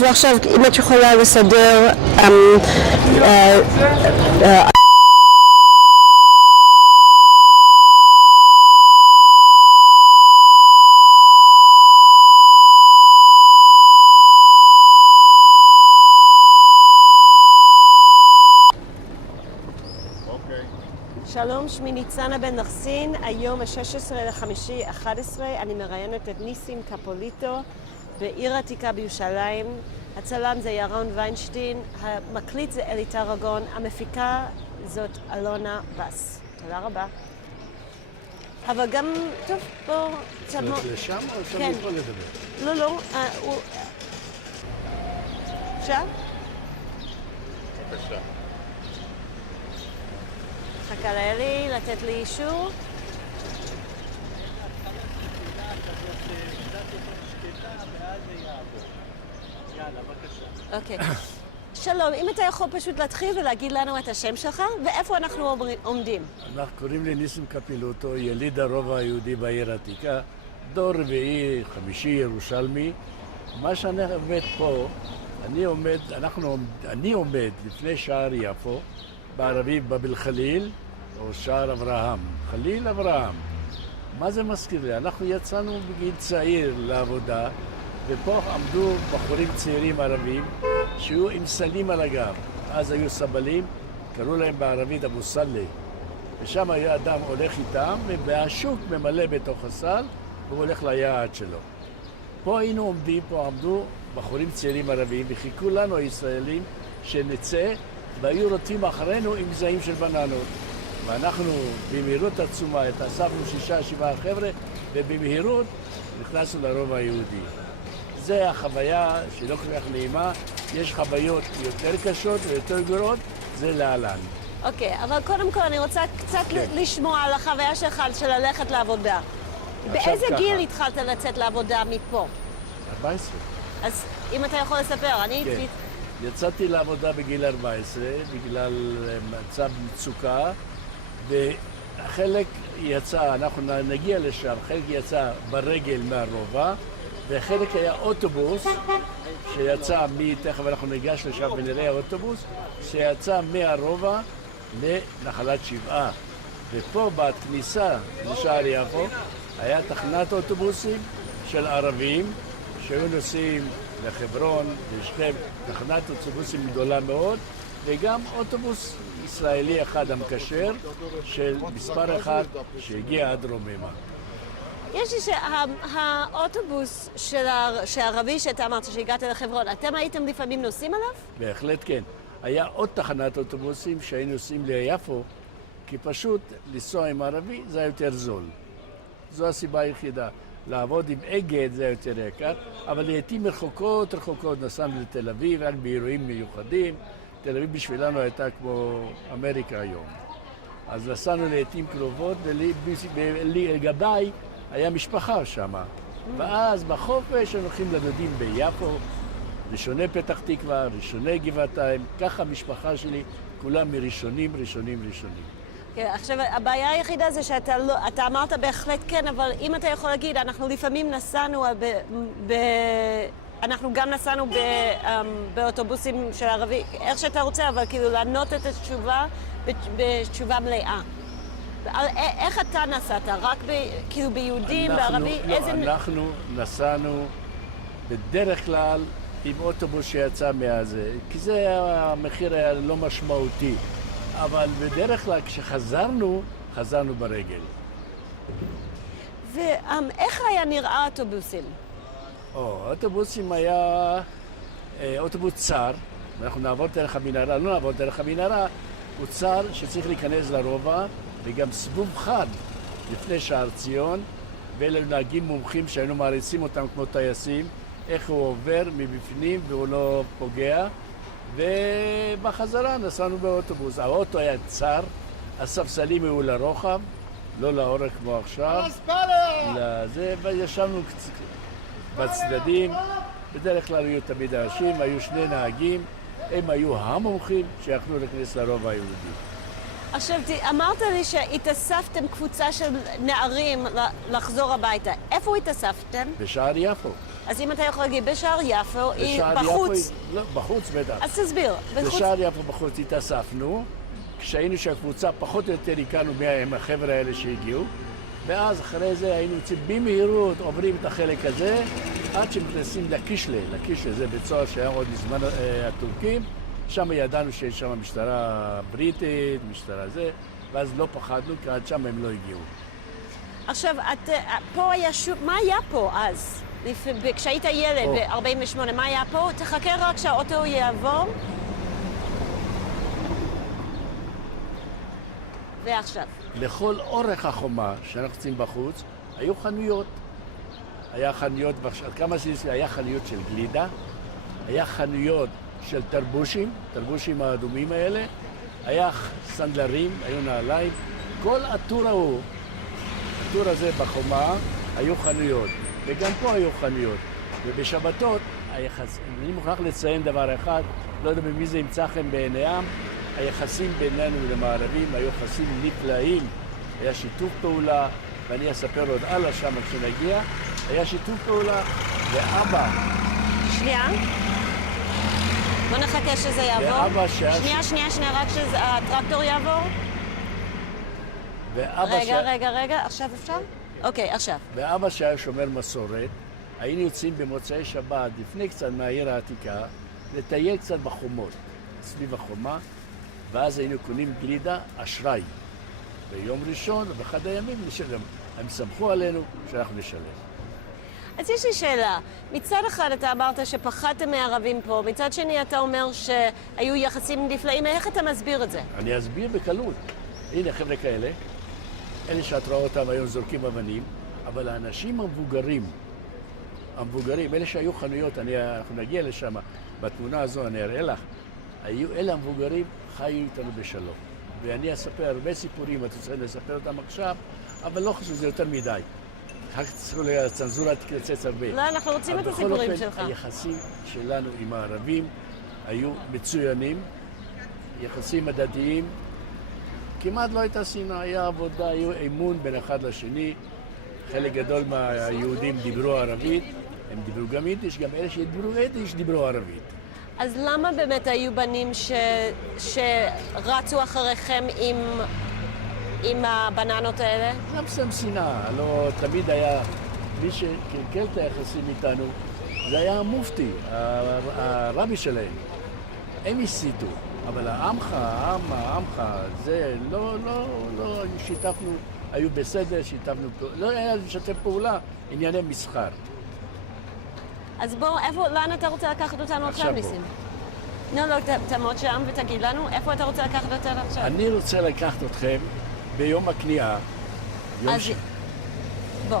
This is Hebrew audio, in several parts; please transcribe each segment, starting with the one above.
ועכשיו אם את יכולה לסדר שלום, שמי ניצנה בן נחסין, היום ה-16/5/11 אני מראיינת את ניסים קפוליטו בעיר עתיקה בירושלים. הצלם זה ירון ויינשטיין, המקליט זה אלי טרגון, המפיקה זאת אלונה בס. תודה רבה. אבל גם, טוב, בוא... לשם או שאני יכול לדבר? לא, לא, אפשר? בבקשה. חכה לאלי, לתת לי אישור. אוקיי. שלום, אם אתה יכול פשוט להתחיל ולהגיד לנו את השם שלך, ואיפה אנחנו עומדים? אנחנו קוראים לי ניסים קפוליטו, יליד הרובע היהודי בעיר העתיקה, דור רביעי, חמישי, ירושלמי. מה שאני עומד פה, אני עומד לפני שער יפו, בערבית באב חליל, או שער אברהם. חליל אברהם. מה זה מזכיר לי? אנחנו יצאנו בגיל צעיר לעבודה, ופה עמדו בחורים צעירים ערבים שהיו עם סלים על הגב. אז היו סבלים, קראו להם בערבית אבו סלי. ושם היה אדם הולך איתם, והשוק ממלא בתוך הסל, והוא הולך ליעד שלו. פה היינו עומדים, פה עמדו בחורים צעירים ערבים, וחיכו לנו הישראלים שנצא, והיו רודפים אחרינו עם זעים של בננות. ואנחנו במהירות עצומה, אספנו 6-7 חבר'ה, ובמהירות נכנסנו לרובע היהודי. זה החוויה שלא כל כך נעימה, יש חוויות יותר קשות ויותר גרועות, זה להלן. אוקיי, אבל קודם כל אני רוצה קצת לשמוע על החוויה שלך של ללכת לעבודה. באיזה גיל התחלת לצאת לעבודה מפה? 14. אז אם אתה יכול לספר, אני... כן. יצאתי לעבודה בגיל 14 בגלל מצב מצוקה, וחלק יצא, אנחנו נגיע לשם, חלק יצא ברגל מהרובע, וחלק היה אוטובוס שיצא תכף אנחנו ניגש לשם ונראה האוטובוס, שיצא מהרובע לנחלת שבעה. ופה בכניסה לשער יפו היה תחנת אוטובוסים של ערבים שהיו נוסעים לחברון, לשכם, תחנת אוטובוסים גדולה מאוד, וגם אוטובוס ישראלי אחד המקשר של מספר אחד שהגיע עד רוממה. יש לי שהאוטובוס הערבי שאתה אמרת שהגעת לחברון, אתם הייתם לפעמים נוסעים עליו? בהחלט כן. היה עוד תחנת אוטובוסים שהיינו נוסעים ליפו, כי פשוט לנסוע עם ערבי זה היה יותר זול. זו הסיבה היחידה. לעבוד עם אגד זה יותר יקר, אבל לעתים רחוקות נסענו לתל אביב, רק באירועים מיוחדים. תל אביב בשבילנו הייתה כמו אמריקה היום. אז נסענו לעתים קרובות, ולגביי היה משפחה שם. ואז בחופש הולכים לדודים ביפו, ראשוני פתח תקווה, ראשוני גבעתיים, ככה המשפחה שלי, כולם מראשונים. עכשיו, הבעיה היחידה זה שאתה אמרת בהחלט כן, אבל אם אתה יכול להגיד, אנחנו לפעמים נסענו, אנחנו גם נסענו באוטובוסים של ערבי, איך שאתה רוצה, אבל כאילו לענות את התשובה בתשובה מלאה. איך אתה נסעת? רק כאילו ביהודים, בערבי? אנחנו נסענו בדרך כלל עם אוטובוס שיצא מהזה, כי זה המחיר היה לא משמעותי. אבל בדרך כלל כשחזרנו, חזרנו ברגל. ואיך היה נראה האוטובוסים? האוטובוסים היה אוטובוס צר, אנחנו נעבור דרך המנהרה, לא נעבור דרך המנהרה, הוא צר שצריך להיכנס לרובע, וגם סבוב חד לפני שער ציון, ואלה נהגים מומחים שהיינו מעריצים אותם כמו טייסים, איך הוא עובר מבפנים והוא לא פוגע. ובחזרה נסענו באוטובוס. האוטו היה צר, הספסלים היו לרוחב, לא לאורך כמו עכשיו. וישבנו בצדדים, בדרך כלל היו תמיד אנשים, היו שני נהגים, הם היו המומחים שיכלו להיכנס לרובע היהודי. עכשיו, אמרת לי שהתאספתם קבוצה של נערים לחזור הביתה. איפה התאספתם? בשער יפו. אז אם אתה יכול להגיד, בשער יפו, היא בשער בחוץ. יפו, לא, בחוץ בטח. אז תסביר, בחוץ. בשער יפו בחוץ התאספנו, כשהיינו שהקבוצה פחות או יותר הכרנו מהחבר'ה האלה שהגיעו, ואז אחרי זה היינו יוצאים במהירות, עוברים את החלק הזה, עד שנכנסים לקישלה, זה בית סוהר שהיה עוד מזמן הטורקים, שם ידענו שיש שם משטרה בריטית, משטרה זה, ואז לא פחדנו, כי עד שם הם לא הגיעו. עכשיו, פה היה שוב, מה היה פה אז? כשהיית ילד ב-48, מה היה פה? תחכה רק שהאוטו יעבור. ועכשיו. לכל אורך החומה שאנחנו יוצאים בחוץ, היו חנויות. היה חנויות, כמה שזה היה חנויות של גלידה, היה חנויות של תרבושים האדומים האלה, היה סנדלרים, היו נעליים, כל הטור הזה בחומה היו חנויות, וגם פה היו חנויות. ובשבתות, אני מוכרח לציין דבר אחד, לא יודע במי זה ימצא חן בעיניהם, היחסים בינינו למערבים היו יחסים נפלאים, היה שיתוף פעולה, ואני אספר עוד הלאה שם כשנגיע, היה שיתוף פעולה, ואבא... שנייה. בוא נחכה שזה יעבור. ואבא שנייה, רק שהטרקטור יעבור. רגע, עכשיו אפשר? אוקיי, עכשיו. ואבא שהיה שומר מסורת, היינו יוצאים במוצאי שבת, לפני קצת מהעיר העתיקה, לטייל קצת בחומות, סביב החומה, ואז היינו קונים גלידה אשראי. ביום ראשון, ובאחד הימים, הם סמכו עלינו שאנחנו נשלם. אז יש לי שאלה. מצד אחד אתה אמרת שפחדתם מערבים פה, מצד שני אתה אומר שהיו יחסים נפלאים, איך אתה מסביר את זה? אני אסביר בקלות. הנה חבר'ה כאלה, אלה שאת רואה אותם היום זורקים אבנים, אבל האנשים המבוגרים, אלה שהיו חנויות, אנחנו נגיע לשם, בתמונה הזו אני אראה לך, אלה המבוגרים חיו איתנו בשלום. ואני אספר הרבה סיפורים, אתה צריך לספר אותם עכשיו, אבל לא חשוב, זה יותר מדי. רק צריכו הצנזורה תקצץ הרבה. לא, אנחנו רוצים את הסיפורים שלך. בכל אופן, היחסים שלנו עם הערבים היו מצוינים, יחסים הדדיים, כמעט לא הייתה שנאה, היה עבודה, היו אמון בין אחד לשני. חלק גדול מהיהודים דיברו ערבית, הם דיברו גם יידיש, גם אלה שדיברו יידיש דיברו ערבית. אז למה באמת היו בנים שרצו אחריכם עם הבננות האלה? גם שם שנאה, לא תמיד היה, מי שקלקל את היחסים איתנו, זה היה המופתי, הרבי שלהם. הם הסיתו, אבל העמך, זה לא, שיתפנו, היו בסדר, שיתפנו, לא היה לשתף פעולה, ענייני מסחר. אז בוא, לאן אתה רוצה לקחת אותנו עכשיו, ניסים? לא, תעמוד שם ותגיד לנו, איפה אתה רוצה לקחת אותנו עכשיו? אני רוצה לקחת אתכם ביום הקנייה. בוא.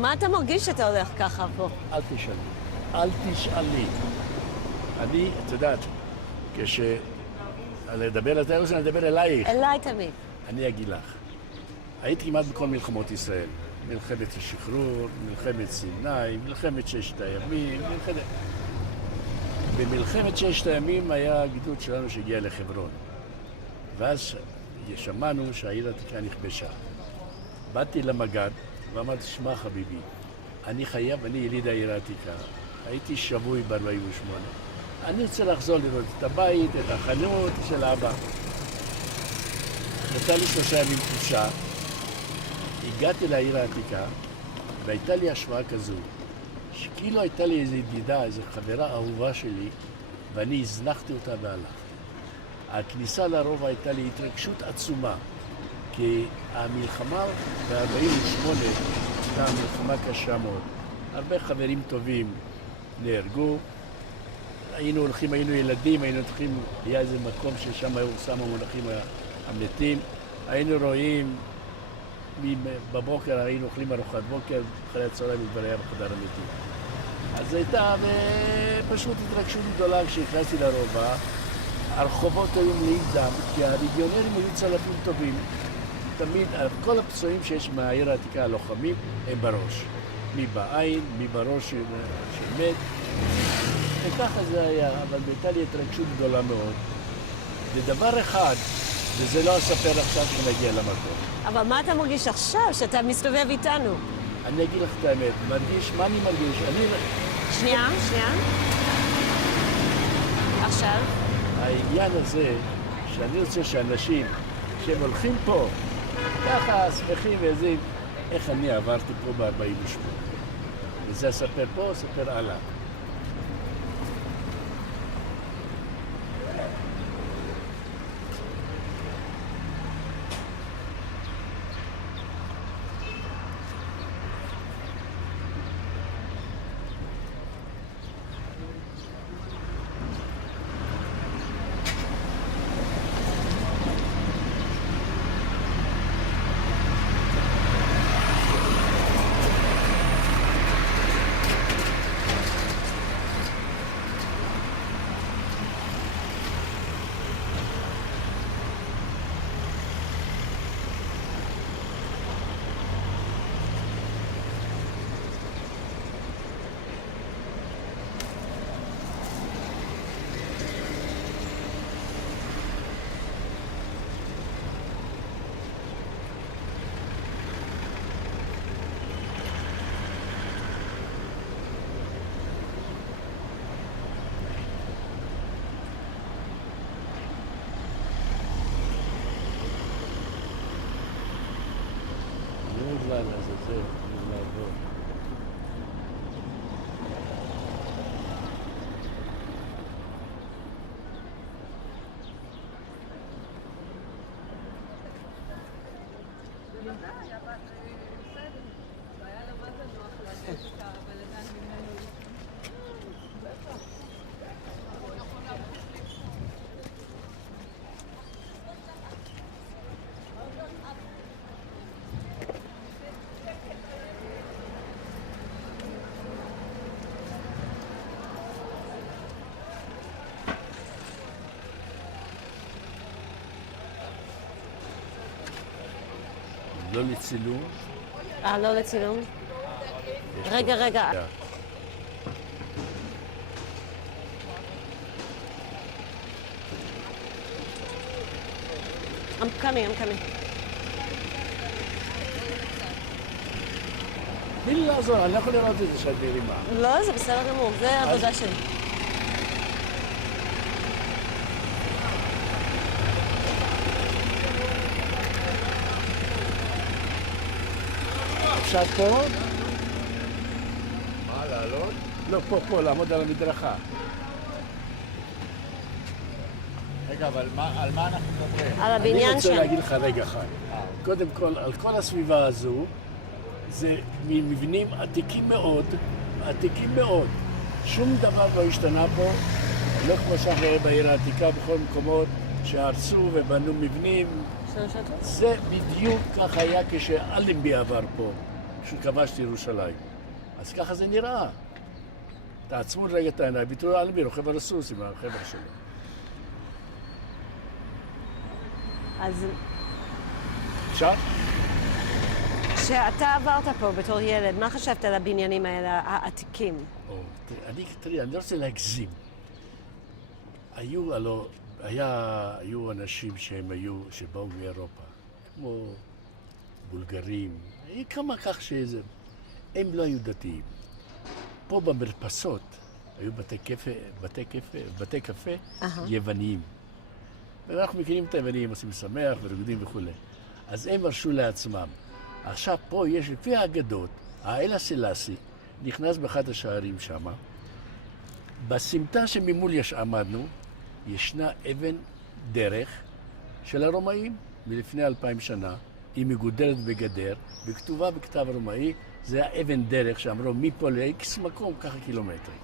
מה אתה מרגיש שאתה הולך ככה פה? אל תשאלי. אני, את יודעת, לדבר על זה, אני אדבר אלייך. אליי תמיד. אני אגיד לך. הייתי כמעט בכל מלחמות ישראל. מלחמת השחרור, מלחמת סיני, מלחמת ששת הימים, במלחמת ששת הימים היה גדוד שלנו שהגיע לחברון. ואז שמענו שהעיר העתיקה נכבשה. באתי למג"ד ואמרתי, שמע חביבי, אני יליד העיר העתיקה. הייתי שבוי ב-48. אני רוצה לחזור לראות את הבית, את החנות של אבא. נתן לי 3 ימים חופשה. הגעתי לעיר העתיקה, והייתה לי השוואה כזו, שכאילו הייתה לי איזו ידידה, איזו חברה אהובה שלי, ואני הזנחתי אותה והלך. הכניסה לרובע הייתה לי התרגשות עצומה, כי המלחמה ב-48 הייתה מלחמה קשה מאוד. הרבה חברים טובים נהרגו, היינו ילדים, היינו הולכים, היה איזה מקום ששם היו שמה מונחים המתים, היינו רואים, בבוקר היינו אוכלים ארוחת בוקר, אחרי הצהריים כבר היה בחדר המתים. אז הייתה פשוט התרגשות גדולה כשנכנסתי לרובע. הרחובות היו מלאים דם, כי הליגיונרים היו צלפים טובים. תמיד, כל הפצועים שיש מהעיר העתיקה, הלוחמים, הם בראש. מי בעין, מי בראש שמת. וככה זה היה, אבל הייתה לי התרגשות גדולה מאוד. ודבר אחד וזה לא אספר עכשיו כשנגיע למקום. אבל מה אתה מרגיש עכשיו, שאתה מסתובב איתנו? אני אגיד לך את האמת, מרגיש, מה אני מרגיש? שנייה. עכשיו? העניין הזה, שאני רוצה שאנשים, כשהם הולכים פה, ככה שמחים ועזים, איך אני עברתי פה ב-48. וזה אספר פה, אספר הלאה. לעזאזל, לעבור. לא לצילום. לא לצילום? רגע. I'm coming. תני לי לעזור, אני לא יכול לראות את זה שאת מרימה. לא, זה בסדר גמור, זה העבודה שלי. אפשר פה? מה, לעלות? לא, פה, לעמוד על המדרכה. רגע, אבל על מה אנחנו מדברים? על הבניין אני רוצה שם. להגיד לך רגע אחד. קודם כל, על כל הסביבה הזו, זה מבנים עתיקים מאוד. שום דבר לא השתנה פה, לא כמו שאנחנו רואים בעיר העתיקה, בכל מקומות שהרסו ובנו מבנים. זה בדיוק כך היה כשאלנבי עבר פה, כשכבש את ירושלים. אז ככה זה נראה. תעצמו רגע את העיניים, ותראו אלנבי רוכב על הסוס עם החבר'ה שלו. אז עכשיו? כשאתה עברת פה בתור ילד, מה חשבת על הבניינים האלה, העתיקים? תראי, אני לא רוצה להגזים. היו אנשים שבאו מאירופה, כמו בולגרים, כמה כך שזה. הם לא היו דתיים. פה במרפסות היו בתי קפה יווניים. ואנחנו מכירים את היוונים, עושים שמח ורוקדים וכו'. אז הם הרשו לעצמם. עכשיו פה יש, לפי האגדות, האל הסלאסי נכנס באחד השערים שם. בסמטה שממול עמדנו, ישנה אבן דרך של הרומאים מלפני 2000 שנה. היא מגודרת בגדר, וכתובה בכתב רומאי, זה האבן דרך שאמרו מפה לאיקס מקום, ככה קילומטרים.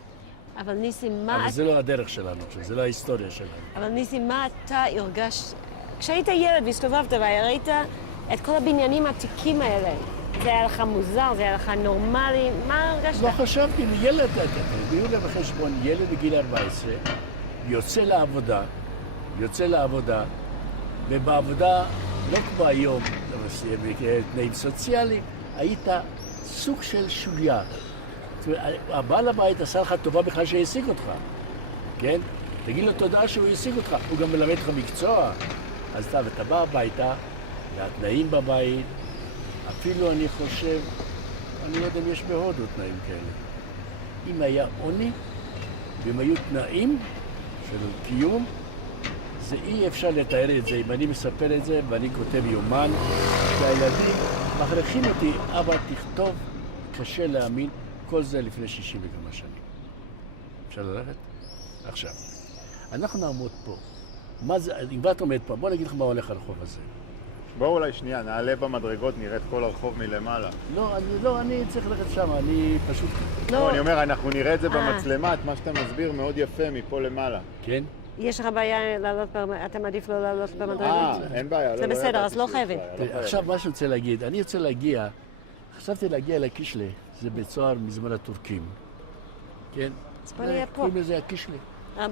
אבל ניסים, מה... אבל זה לא הדרך שלנו, זה לא ההיסטוריה שלנו. אבל ניסים, מה אתה הרגשת... כשהיית ילד והסתובבת וראית את כל הבניינים העתיקים האלה, זה היה לך מוזר, זה היה לך נורמלי, מה הרגשת? לא חשבתי, ילד, ביום בחשבון, ילד בגיל 14, יוצא לעבודה, ובעבודה, לא כמו היום, בתנאים סוציאליים, היית סוג של שוליה. הבעל הבית עשה לך טובה בכלל שהעסיק אותך, כן? תגיד לו תודה שהוא העסיק אותך, הוא גם מלמד לך מקצוע. אז אתה בא הביתה, והתנאים בבית, אפילו אני חושב, אני לא יודע אם יש בהודו תנאים כאלה. אם היה עוני, ואם היו תנאים של קיום, זה אי אפשר לתאר את זה. אם אני מספר את זה ואני כותב יומן, והילדים מכריחים אותי, אבא תכתוב, קשה להאמין, כל זה לפני 60 וכמה שנים. אפשר ללכת? עכשיו, אנחנו נעמוד פה. מה זה, אם את עומד פה, בוא נגיד לך מה הולך הרחוב הזה. בואו אולי שנייה, נעלה במדרגות, נראה את כל הרחוב מלמעלה. לא, אני צריך ללכת שם, אני פשוט... לא, אני אומר, אנחנו נראה את זה במצלמה, את מה שאתה מסביר מאוד יפה מפה למעלה. כן? יש לך בעיה לעלות, אתה מעדיף לא לעלות במדרגות? אין בעיה. זה בסדר, אז לא חייבים. עכשיו מה שאני רוצה להגיד, אני רוצה להגיע, חשבתי להגיע לקישלה, זה בית סוהר מזמן הטורקים. כן? אז בוא נהיה פה. קוראים לזה הקישלה.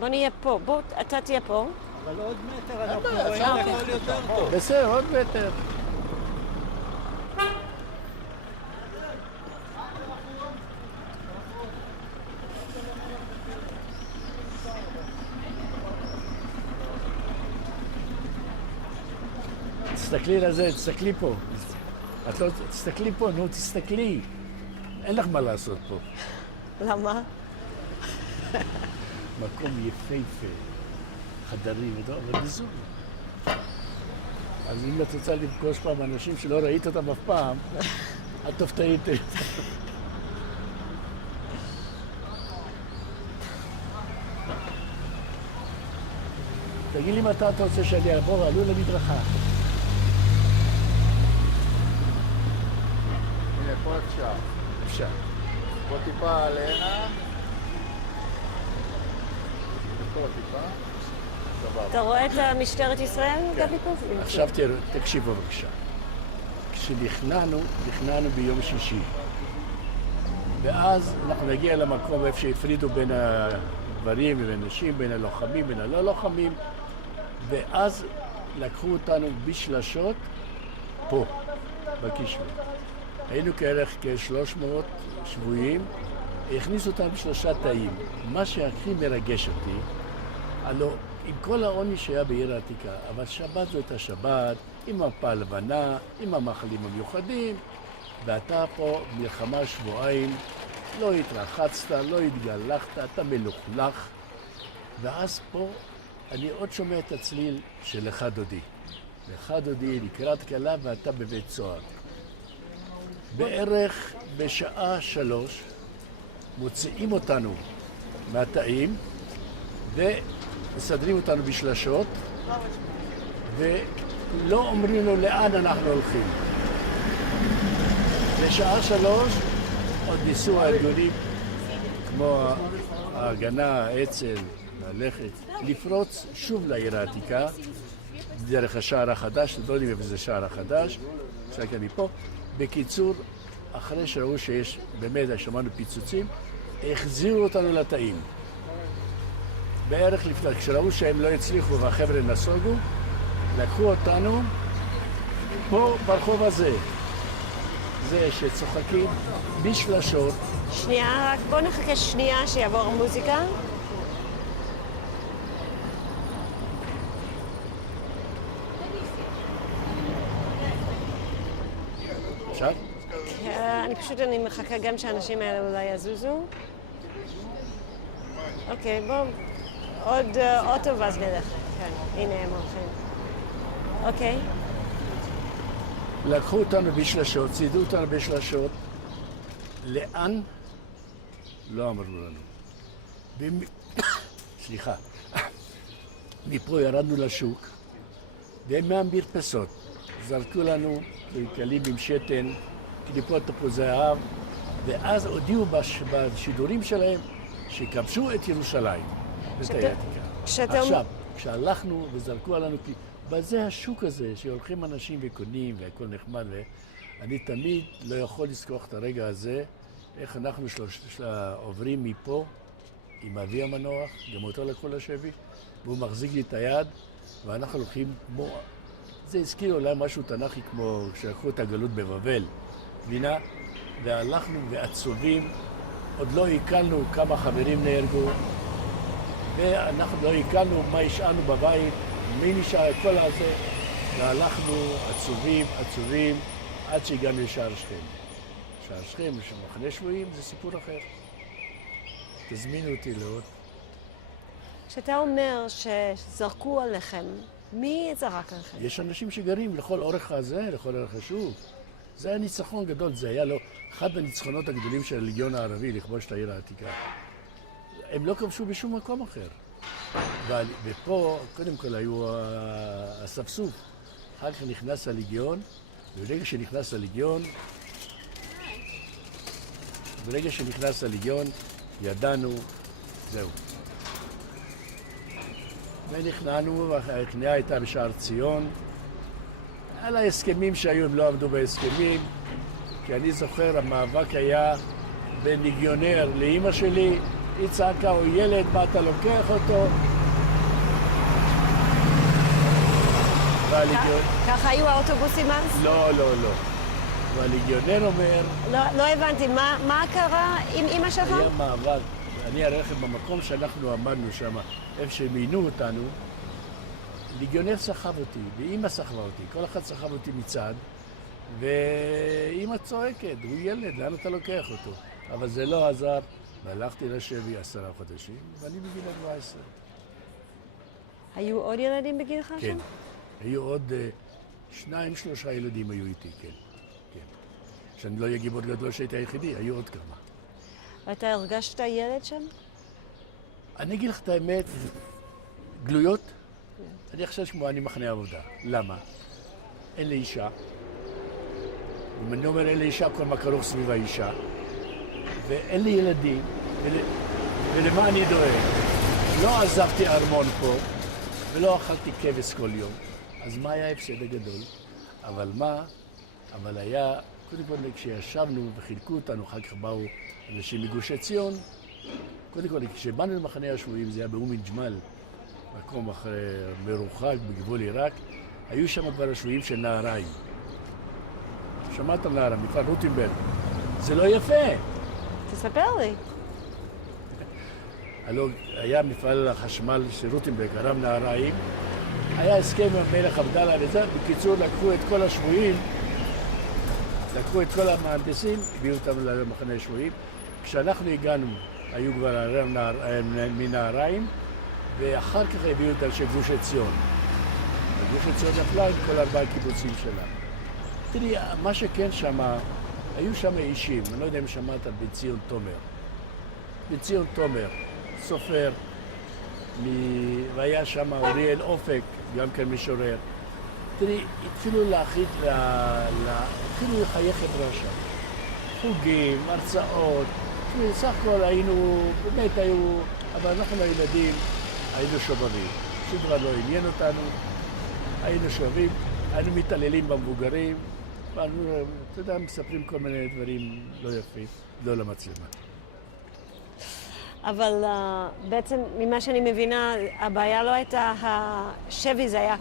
בוא נהיה פה, בוא, אתה תהיה פה. אבל עוד מטר אנחנו רואים הכל יותר טוב. בסדר, עוד מטר. תסתכלי לזה, תסתכלי פה. את לא, תסתכלי פה, נו, תסתכלי. אין לך מה לעשות פה. למה? מקום יפהפה, חדרים, אבל בזום. אז אם את רוצה לפגוש פעם אנשים שלא ראית אותם אף פעם, אל תופתעי איתי. תגיד לי מתי אתה רוצה שאני אעבור, עלו למדרכה. הנה, פה אפשר. אפשר. פה טיפה עלינה. פה טיפה. סבבה. אתה רואה את משטרת ישראל, גבי פה? עכשיו תקשיבו בבקשה. כשנכנענו ביום שישי. ואז אנחנו נגיע למקום איפה שהפרידו בין הגברים ובין נשים, בין הלוחמים, בין הלא לוחמים, ואז לקחו אותנו בשלשות פה, בקישלה. היינו כ-300 שבויים, הכניסו אותנו בשלושה תאים. מה שהכי מרגש אותי, הלוא עם כל העוני שהיה בעיר העתיקה, אבל שבת זאת השבת, עם המפה הלבנה, עם המאכלים המיוחדים, ואתה פה מלחמה שבועיים, לא התרחצת, לא התגלחת, אתה מלוכלך, ואז פה אני עוד שומע את הצליל של לך דודי. לך דודי לקראת כלה ואתה בבית סוהר. בערך בשעה 3 מוציאים אותנו מהתאים ומסדרים אותנו בשלשות ולא אומרים לו לאן אנחנו הולכים. בשעה 3 עוד ניסו הארגונים כמו ההגנה, האצ"ל, ללכת, לפרוץ שוב לעיר העתיקה דרך השער החדש, לא יודעים איפה זה שער החדש, אפשר כאן מפה. בקיצור, אחרי שראו שיש, באמת, שמענו פיצוצים, החזירו אותנו לתאים. בערך לפני, כשראו שהם לא הצליחו והחבר'ה נסוגו, לקחו אותנו פה ברחוב הזה. זה שצוחקים בשלשות. שנייה, רק בוא נחכה שנייה שיעבור המוזיקה. עכשיו? אני מחכה גם שהאנשים האלה אולי יזוזו. אוקיי, בואו. עוד אוטו ואז נלך. כן, הנה הם הולכים. אוקיי. לקחו אותנו בשלשות, ציידו אותנו בשלשות. לאן? לא אמרו לנו. סליחה. מפה ירדנו לשוק, ומהמרפסות זרקו לנו כלים עם שתן, קליפות תפוזי אב, ואז הודיעו בשידורים שלהם שכבשו את ירושלים. עכשיו, כשהלכנו וזרקו עלינו, בזה השוק הזה שהולכים אנשים וקונים והכל נחמד, ואני תמיד לא יכול לזכוח את הרגע הזה, איך אנחנו עוברים מפה עם אבי המנוח, גם אותו לקחו לשבי, והוא מחזיק לי את היד, ואנחנו הולכים כמו... זה הזכיר אולי משהו תנ"כי כמו כשלקחו את הגלות בבבל, מבינה? והלכנו ועצובים, עוד לא עיכלנו כמה חברים נהרגו, ואנחנו לא עיכלנו מה השארנו בבית, מי נשאר, כל הזה. והלכנו עצובים, עצובים, עד שהגענו לשער שכם. שער שכם, מחנה שבויים, זה סיפור אחר. תזמינו אותי לעוד. כשאתה אומר שזרקו עליכם, מי זרק עליכם? יש אנשים שגרים לכל אורך הזה, לכל אורך השוק. זה היה ניצחון גדול, זה היה לו אחד הניצחונות הגדולים של הליגיון הערבי לכבוש את העיר העתיקה. הם לא כבשו בשום מקום אחר. ופה, קודם כל, היו הספסוף. אחר כך נכנס הליגיון, ברגע שנכנס הליגיון, ידענו, זהו. ונכנענו, והכניעה הייתה בשער ציון. על ההסכמים שהיו, הם לא עמדו בהסכמים, כי אני זוכר, המאבק היה בין ליגיונר לאמא שלי, היא צעקה, הוא ילד, מה אתה לוקח אותו? ככה היו האוטובוסים אז? לא. והליגיונר אומר... לא הבנתי, מה קרה עם אמא שלך? היה מאבק. אני הרכב במקום שאנחנו עמדנו שם, איפה שהם עינו אותנו, ליגיונר סחב אותי, ואמא סחבה אותי, כל אחד סחב אותי מצד, ואמא צועקת, הוא ילד, לאן אתה לוקח אותו? אבל זה לא עזר, והלכתי לשבי 10 חודשים, ואני בגיל 14. היו עוד ילדים בגילך שם? כן, היו עוד 2-3 ילדים היו איתי, כן. שאני לא אהיה גיבור גדול שהייתי היחידי, היו עוד כמה. ואתה הרגשת ילד שם? אני אגיד לך את האמת, גלויות, אני חושב כמו אני מחנה עבודה. למה? אין לי אישה. אם אני אומר אין לי אישה, כל מה כרוך סביב האישה. ואין לי ילדים, ולמה אני דואג? לא עזבתי ארמון פה, ולא אכלתי כבש כל יום. אז מה היה ההפסד הגדול? אבל מה? אבל היה, קודם כל כשישבנו וחילקו אותנו, אחר כך באו אנשים מגוש עציון. קודם כל, כשבאנו למחנה השבויים, זה היה באום ג'מל, מקום מרוחק בגבול עיראק, היו שם כבר השבויים של נהריים. שמעת על נהריים, מפעל רוטנברג. זה לא יפה. תספר לי. הלוא היה מפעל החשמל של רוטנברג, הרב נהריים. היה הסכם עם המלך עבדאללה וזה, בקיצור לקחו את כל השבויים, לקחו את כל המהנדסים, הביאו אותם למחנה השבויים. כשאנחנו הגענו, היו כבר הרב מנהריים, ואחר כך הביאו את אנשי גוש עציון. גוש עציון נפלה עם כל 4 הקיבוצים שלה. תראי, מה שכן שם, היו שם אישים, אני לא יודע אם שמעת בן ציון תומר. בן ציון תומר, סופר, והיה שם אוריאל אופק, גם כן משורר. תראי, התחילו להחליט, התחילו לחייך את ראשה. חוגים, הרצאות, סך הכל היינו, באמת היו, אבל אנחנו הילדים היינו שובבים. שום דבר לא עניין אותנו, היינו שובבים, היינו מתעללים במבוגרים, אתה יודע, מספרים כל מיני דברים לא יפים, לא למצלמה. אבל בעצם, ממה שאני מבינה, הבעיה לא הייתה השבי, זה היה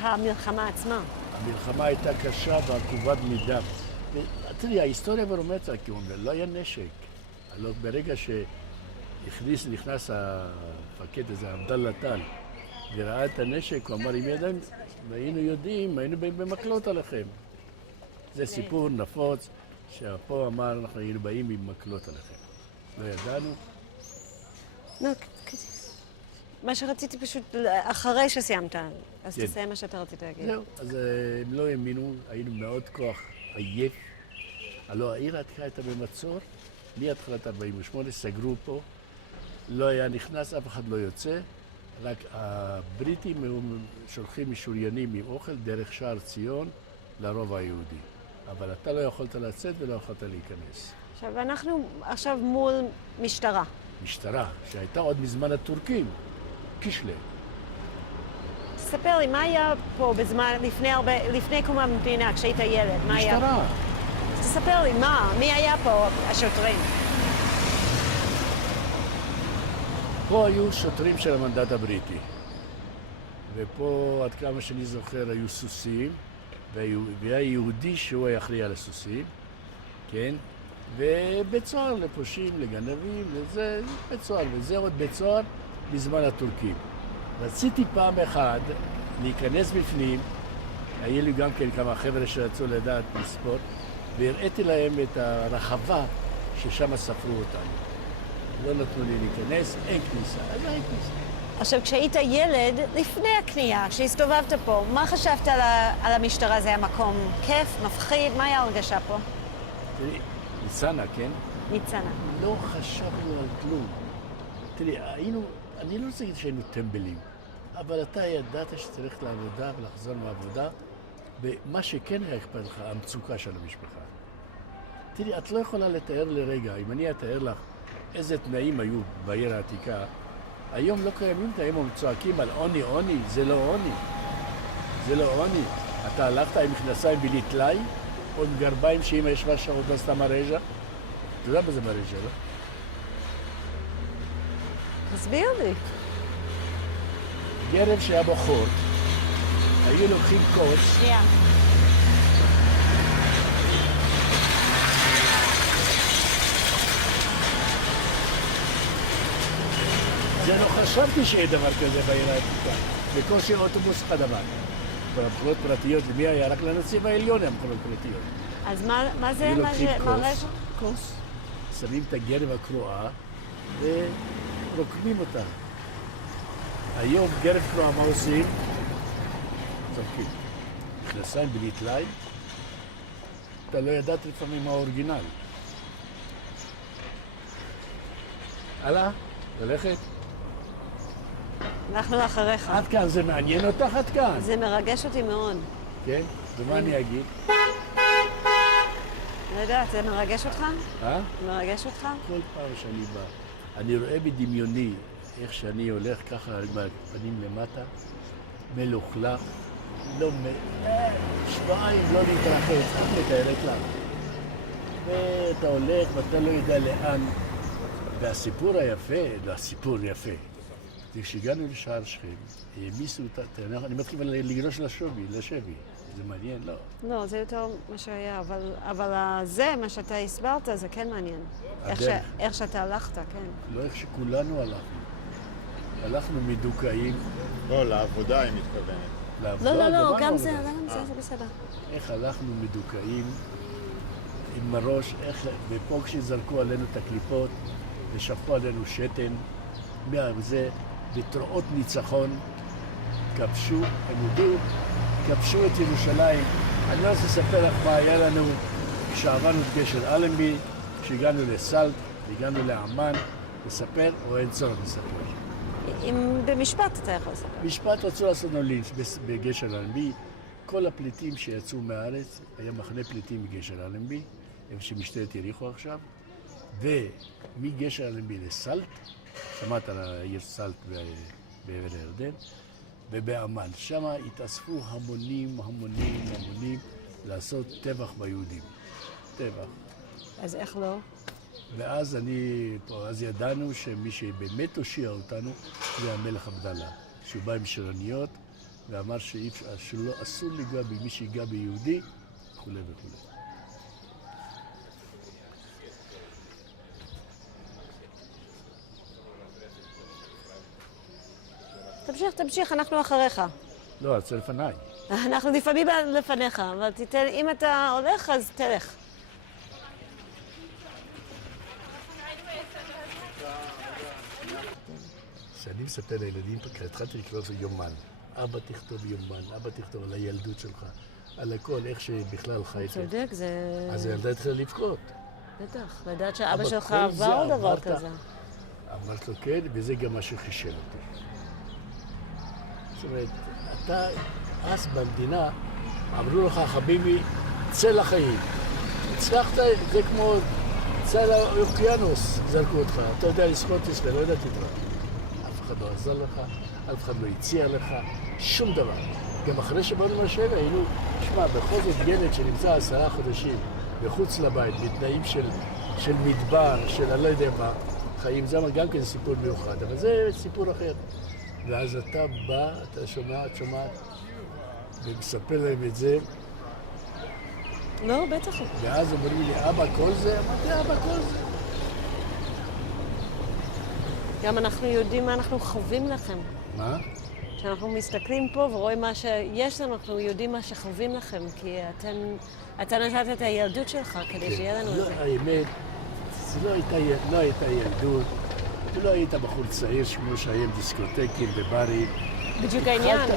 המלחמה עצמה. המלחמה הייתה קשה ועקובת מדם. תראי, ההיסטוריה מרומזת, כי הוא אומר, לא היה נשק. ברגע שנכנס המפקד הזה, עבדאללה טל, וראה את הנשק, הוא אמר, אם ידעים, והיינו יודעים, היינו באים במקלות עליכם. זה סיפור נפוץ, שפה אמר, אנחנו היינו באים עם מקלות עליכם. לא ידענו. לא, מה שרציתי פשוט, אחרי שסיימת, אז כן. תסיים מה שאתה רצית להגיד. זהו, אז הם לא האמינו, היינו מאוד כוח עייף. הלוא העיר העתיקה הייתה במצור, מהתחלת 48, סגרו פה, לא היה נכנס, אף אחד לא יוצא, רק הבריטים שולחים משוריינים עם אוכל דרך שער ציון לרוב היהודי. אבל אתה לא יכולת לצאת ולא יכולת להיכנס. עכשיו, אנחנו עכשיו מול משטרה. משטרה, שהייתה עוד מזמן הטורקים, קישלה. תספר לי, מה היה פה בזמן, לפני קום המדינה, כשהיית ילד? מה היה? משטרה. תספר לי, מי היה פה השוטרים? פה היו שוטרים של המנדט הבריטי. ופה, עד כמה שאני זוכר, היו סוסים, והיה יהודי שהוא היה אחראי על הסוסים, כן? ובית סוהר לפושעים, לגנבים, וזה בית סוהר, וזה עוד בית סוהר בזמן הטורקים. רציתי פעם אחת להיכנס בפנים, היו לי גם כן כמה חבר'ה שרצו לדעת לספורט, והראיתי להם את הרחבה ששם ספרו אותנו. לא נתנו לי להיכנס, אין כניסה, אז אין כניסה. עכשיו, כשהיית ילד, לפני הקנייה, כשהסתובבת פה, מה חשבת על המשטרה? זה היה מקום כיף, מפחיד? מה היה הרגשה פה? תראי, ניצנה, כן? ניצנה. לא חשבנו על כלום. תראי, אני לא רוצה להגיד שהיינו טמבלים, אבל אתה ידעת שצריך לעבודה ולחזור מהעבודה, ומה שכן היה אכפת לך, המצוקה של המשפחה. תראי, את לא יכולה לתאר לרגע, אם אני אתאר לך איזה תנאים היו בעיר העתיקה, היום לא קיימים תנאים, הם צועקים על עוני, עוני, זה לא עוני. זה לא עוני. אתה הלכת עם מכנסיים בלי טלאי, או עם גרביים שאמא ישבה שעות ועשתה מרז'ה? אתה יודע מה זה מרז'ה, לא? תסביר לי. גרב שהיה בו חור, היו לוקחים כוס, שנייה. זה לא חשבתי שיהיה דבר כזה בעיר העתיקה. בקושי אוטובוס אחד עמד. במכונות פרטיות, למי היה? רק לנציב העליון היה מכונות פרטיות. אז מה זה? היו מה לוקחים זה? מה רשע? כוס, שמים את הגרב הקרועה ורוקמים אותה. היום גרב קרועה, מה עושים? צורקים. מכנסיים בלי טלאי, אתה לא ידעת לפעמים מה האורגינל. הלאה, ללכת. אנחנו אחריך. עד כאן, זה מעניין אותך עד כאן? זה מרגש אותי מאוד. כן? ומה אני אגיד? לא יודעת, זה מרגש אותך? אה? מרגש אותך? כל פעם שאני בא, אני רואה בדמיוני איך שאני הולך ככה עם הפנים למטה, מלוכלך, שבועיים לא להתרחץ, את מתארת לך. ואתה הולך ואתה לא יודע לאן. והסיפור היפה, לא, הסיפור יפה. כשהגענו לשער שכם, העמיסו אותה, אני מתחיל לגלוש לשבי. זה מעניין, לא? לא, זה יותר מה שהיה, אבל זה, מה שאתה הסברת, זה כן מעניין. הדרך. איך שאתה הלכת, כן. לא איך שכולנו הלכנו. הלכנו מדוכאים. לא, לעבודה היא מתכוונת. לא, גמרנו גם זה, עבודה. גם זה בסדר. איך הלכנו מדוכאים עם הראש, ופה כשזרקו עלינו את הקליפות ושפכו עלינו שתן, זה, בתרועות ניצחון, כבשו, הם הודיעו, כבשו את ירושלים. אני לא רוצה לספר לך מה היה לנו כשעברנו את גשר אלנבי, כשהגענו לסלט, הגענו לאמן, לספר או אין צורך לספר. אם במשפט אתה יכול לספר. משפט רצו לעשות לנו לינץ' בגשר אלנבי. כל הפליטים שיצאו מהארץ, היה מחנה פליטים בגשר אלנבי, איפה שמשטרת יריחו עכשיו, ומגשר אלנבי לסלט, שמעת על העיר סלט בעבר הירדן, ובאמן. שם התאספו המונים לעשות טבח ביהודים. טבח. אז איך לא? ואז אז ידענו שמי שבאמת הושיע אותנו זה המלך עבדאללה, שהוא בא עם שרניות ואמר שאסור לגוע במי שיגע ביהודי, וכו' וכו'. תמשיך, אנחנו אחריך. לא, זה לפניי. אנחנו לפעמים לפניך, אבל אם אתה הולך, אז תלך. כשאני מספר לילדים, התחלתי לקרוא לזה יומן. אבא תכתוב יומן, אבא תכתוב על הילדות שלך, על הכל, איך שבכלל חיית. צודק, זה... אז הילדה התחילה לבכות. בטח, לדעת שאבא שלך כל זה עבר דבר עברת. כזה. אמרת לו כן, וזה גם מה שחישל אותי. זאת אומרת, אתה, אז במדינה, אמרו לך, חביבי, צא לחיים. הצלחת, זה כמו צא לאוקיינוס, זרקו אותך. אתה יודע לשחות, לא יודע תתראה. אף אחד לא עזר לך, אף אחד לא הציע לך, שום דבר. גם אחרי שבאנו מהשבע, היינו, תשמע, בכל זאת ילד שנמצא 10 חודשים מחוץ לבית, בתנאים של מדבר, של אני לא יודע מה, חיים, זה גם כן סיפור מיוחד, אבל זה סיפור אחר. ואז אתה בא, אתה שומעת, ומספר להם את זה. לא, בטח. ואז אומרים לי, אבא, כל זה? אמרתי, אבא, כל זה. גם אנחנו יודעים מה אנחנו חווים לכם. מה? כשאנחנו מסתכלים פה ורואים מה שיש לנו, אנחנו יודעים מה שחווים לכם, כי אתה נתת את הילדות שלך כדי שיהיה לנו את זה. האמת, זה לא הייתה ילדות, ולא היית בחור צעיר כמו שהיום דיסקוטקים וברים. בדיוק העניין.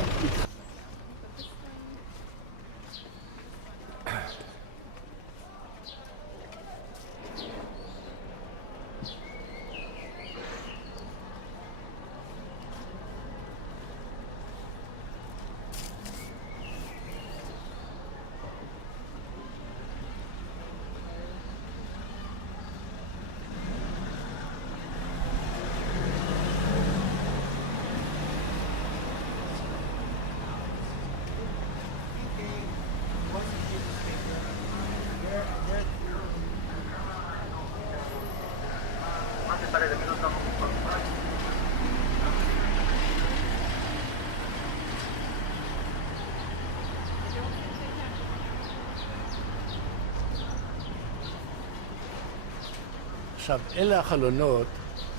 עכשיו, אלה החלונות,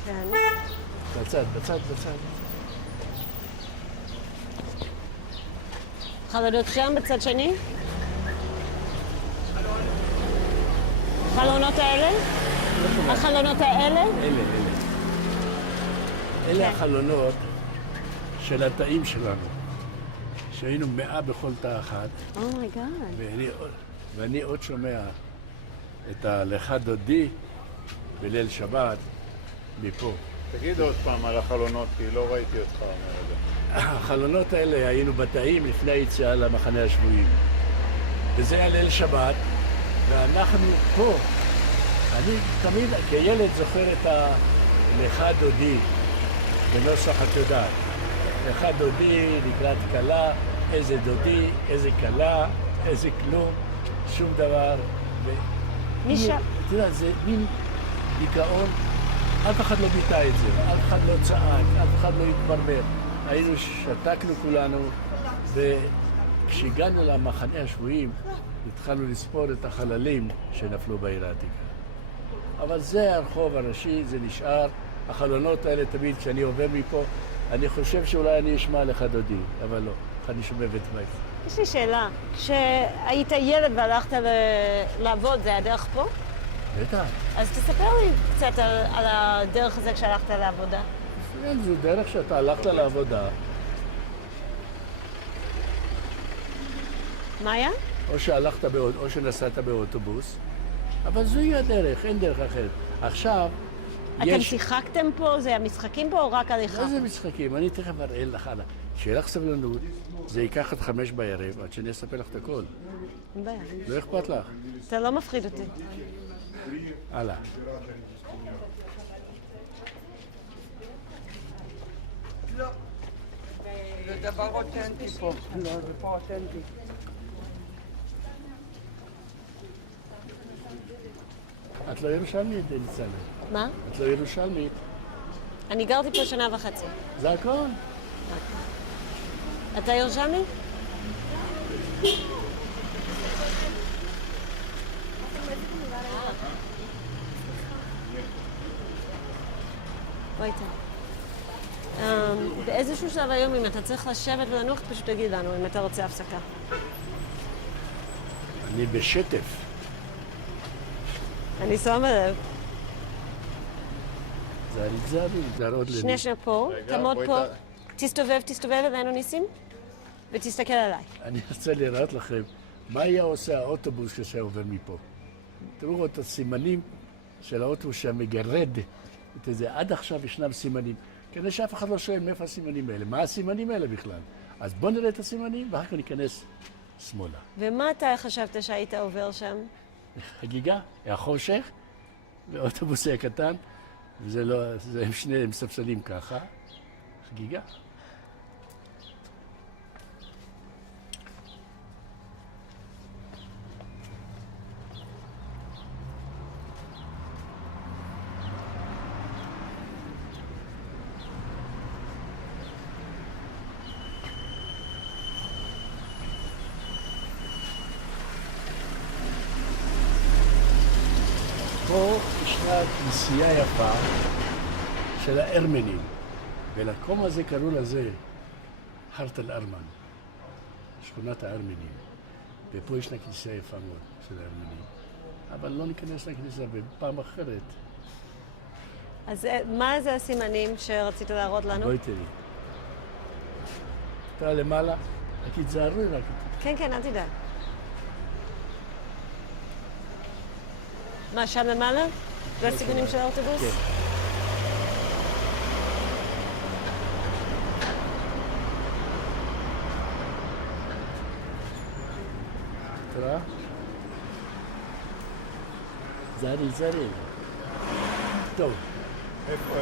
כן. בצד. חלונות שם בצד שני? החלונות האלה? החלונות האלה? אלה החלונות של התאים שלנו, שהיינו 100 בכל תא אחת, אומייגאד. ואני עוד שומע את הלכה דודי בליל שבת מפה. תגיד עוד פעם על החלונות, כי לא ראיתי אותך אומר את זה. החלונות האלה היינו בתאים לפני היציאה למחנה השבויים. וזה היה ליל שבת, ואנחנו פה. אני תמיד כילד זוכר את הלכה דודי בנוסח את יודעת. לכה דודי לקראת כלה, איזה דודי, איזה כלה, איזה כלום, שום דבר. מי שם? אתה יודע, זה מין דיכאון, אף אחד לא ביטא את זה, אף אחד לא צעק, אף אחד לא התברבר. היינו, שתקנו כולנו, וכשהגענו למחנה השבויים, התחלנו לספור את החללים שנפלו בעיר העתיקה. אבל זה הרחוב הראשי, זה נשאר. החלונות האלה תמיד, כשאני עובר מפה, אני חושב שאולי אני אשמע לך דודי, אבל לא, אני שומע בית. יש לי שאלה, כשהיית ילד והלכת לעבוד, זה הדרך פה? בטח. אז תספר לי קצת על הדרך הזה כשהלכת לעבודה. כן, זו דרך שאתה הלכת לעבודה. מה היה? או שנסעת באוטובוס, אבל זוהי הדרך, אין דרך אחרת. עכשיו, אתם שיחקתם פה? זה המשחקים פה או רק הליכה? איזה משחקים? אני תכף אראה לך. שיהיה לך סבלנות, זה ייקח עד 5 בערב, עד שאני אספר לך את הכל. אין בעיה. לא אכפת לך. אתה לא מפחיד אותי. הלאה. לא. זה דבר אותנטי פה. לא, זה פה אותנטי. את לא ירושלמית, ניצנה. מה? את לא ירושלמית. אני גרתי פה 1.5 שנה. זה הכל. אתה ירושלמי? בואי איתה. באיזשהו שלב היום, אם אתה צריך לשבת ולנוח, פשוט תגיד לנו אם אתה רוצה הפסקה. אני בשטף. אני שמה לב. זה אריזרי, זה עוד למי. שני פה, תעמוד פה, תסתובב אלינו ניסים, ותסתכל עליי. אני רוצה לראות לכם מה היה עושה האוטובוס כשהיה עובר מפה. תראו את הסימנים של האוטובוס שמגרד את זה. עד עכשיו ישנם סימנים. כדי שאף אחד לא שואל מאיפה הסימנים האלה. מה הסימנים האלה בכלל? אז בואו נראה את הסימנים ואחר כך ניכנס שמאלה. ומה אתה חשבת שהיית עובר שם? חגיגה, היה חושך, והאוטובוס היה קטן, וזה לא, הם שניהם ספסלים ככה. חגיגה. פה ישנה כנסייה יפה של הארמנים, ולקום הזה קראו לזה חרת אל-ארמן, שכונת הארמנים. ופה ישנה כניסה יפה מאוד של הארמנים. אבל לא ניכנס לכניסה בפעם אחרת. אז מה זה הסימנים שרצית להראות לנו? בואי תראי. אתה למעלה, רק תיזהרו רק. כן, כן, אל תדאג. מה, שם למעלה? זה הסיגונים של האוטובוס? כן. תראה? זרי. טוב. איפה?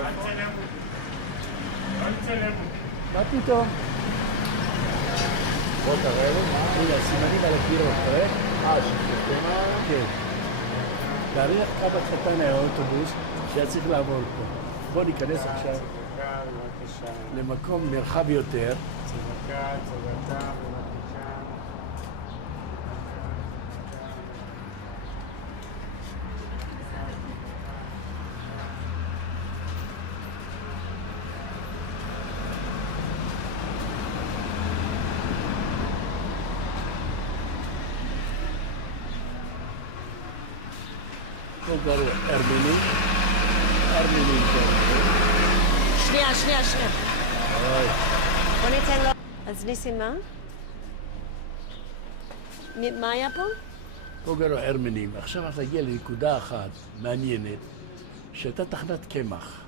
מה פתאום? בוא תראה לי, מה? הנה, הסימנים על הקירות, תראה? שפטים האלה? כן. תאריך כמה קטן היה האוטובוס שהיה צריך לעבור פה. בוא ניכנס עכשיו למקום נרחב יותר. צדקה, בבקשה. פה גרו ארמנים. שנייה. אוי. בוא ניתן לו... אז ניסים, מה? מה היה פה? פה גרו ארמנים. עכשיו אתה תגיע לנקודה אחת מעניינת, שהייתה תחנת קמח.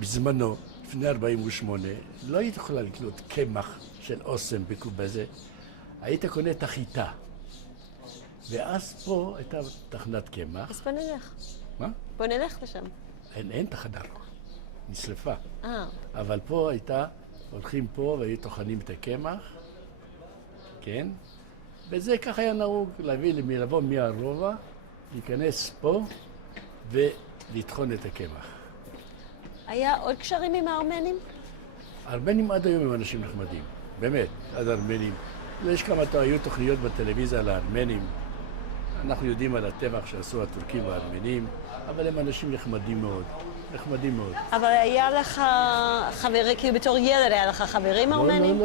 בזמנו, לפני 48, לא היית יכולה לקנות קמח של אוסם בקובזה, היית קונה את החיטה. ואז פה הייתה תחנת קמח. אז בוא נלך. מה? בוא נלך לשם. אין תחנה, נשרפה. אה, אבל פה הייתה, הולכים פה והיו טוחנים את הקמח, כן? וזה ככה היה נהוג לבוא מהרובע, להיכנס פה ולטחון את הקמח. היה עוד קשרים עם הארמנים? הארמנים עד היום הם אנשים נחמדים, באמת, עד הארמנים. יש כמה היו תוכניות בטלוויזיה על הארמנים. אנחנו יודעים על הטבח שעשו הטורקים והארמנים, אבל הם אנשים נחמדים מאוד. אבל היה לך חברים, כאילו בתור ילד היה לך חברים ארמנים?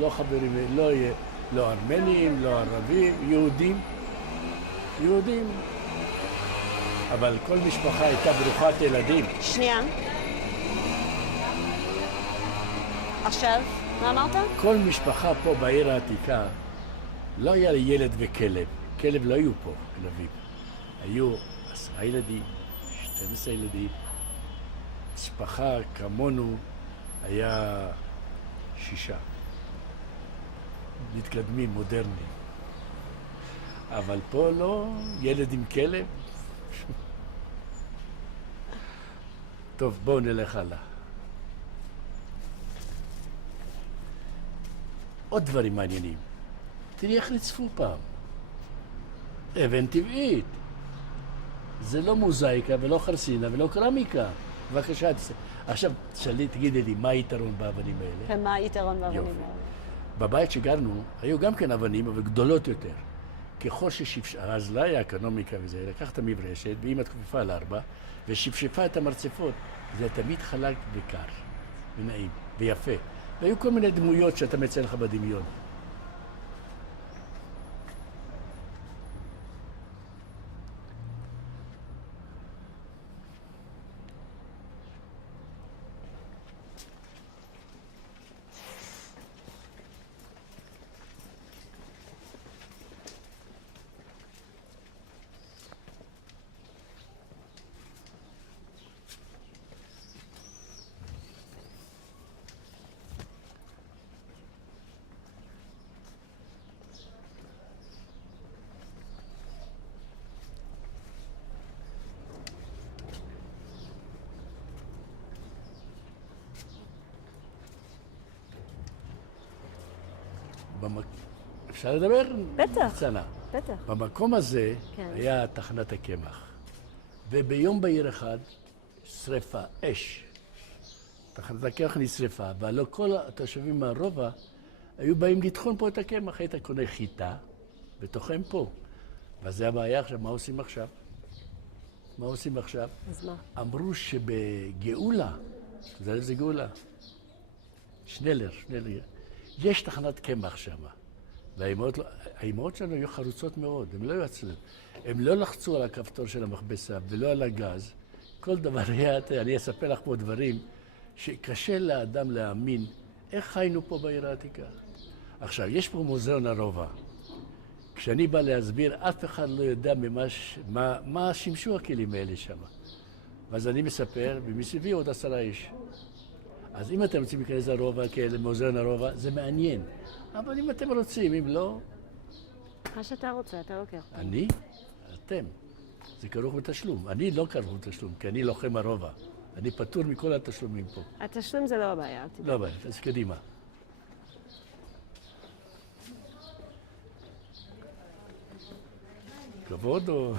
לא חברים, לא ארמנים, לא ערבים, יהודים. אבל כל משפחה הייתה ברוכת ילדים. שנייה. עכשיו, מה אמרת? כל משפחה פה בעיר העתיקה, לא היה לי ילד וכלב. כלב לא היו פה, תל אביב. היו 10 ילדים, 12 ילדים. משפחה כמונו היה 6. מתקדמים, מודרניים. אבל פה לא, ילד עם כלב. טוב, בואו נלך הלאה. עוד דברים מעניינים. תראי איך נצפו פעם. אבן טבעית. זה לא מוזאיקה ולא חרסינה ולא קרמיקה. בבקשה, עכשיו תגידי לי, מה היתרון באבנים האלה? ומה היתרון באבנים יופי. האלה? בבית שגרנו, היו גם כן אבנים, אבל גדולות יותר. ככל אז לא היה אקונומיקה וזה, לקח את המברשת, ואמא תכפיפה על 4, ושפשפה את המרצפות. זה תמיד חלק וקר, ונעים, ויפה. והיו כל מיני דמויות שאתה מציין לך בדמיון. אפשר לדבר? בטח. קצנה. בטח. במקום הזה כן. היה תחנת הקמח. וביום בהיר אחד, שריפה, אש. תחנת הקמח נשרפה, אבל כל התושבים מהרובע היו באים לטחון פה את הקמח. היית קונה חיטה, וטוחן פה. וזה הבעיה עכשיו, מה עושים עכשיו? אז מה? אמרו שבגאולה, אתה יודע איזה גאולה? שנלר. יש תחנת קמח שם. והאימהות שלנו היו חרוצות מאוד, הם לא יצאו. הם לא לחצו על הכפתור של המכבסה ולא על הגז. כל דבר היה, אני אספר לך פה דברים שקשה לאדם להאמין איך חיינו פה בעיר העתיקה. עכשיו, יש פה מוזיאון הרובע. כשאני בא להסביר, אף אחד לא יודע מה שימשו הכלים האלה שם. ואז אני מספר, ומסביבי עוד 10 איש. אז אם אתם רוצים להיכנס לרובע, למוזיאון הרובע, זה מעניין. אבל אם אתם רוצים, אם לא... מה שאתה רוצה, אתה לוקח. אני? אתם. זה כרוך בתשלום. אני לא כרוך בתשלום, כי אני לוחם הרובע. אני פטור מכל התשלומים פה. התשלום זה לא הבעיה. לא הבעיה, אז קדימה. כבוד או...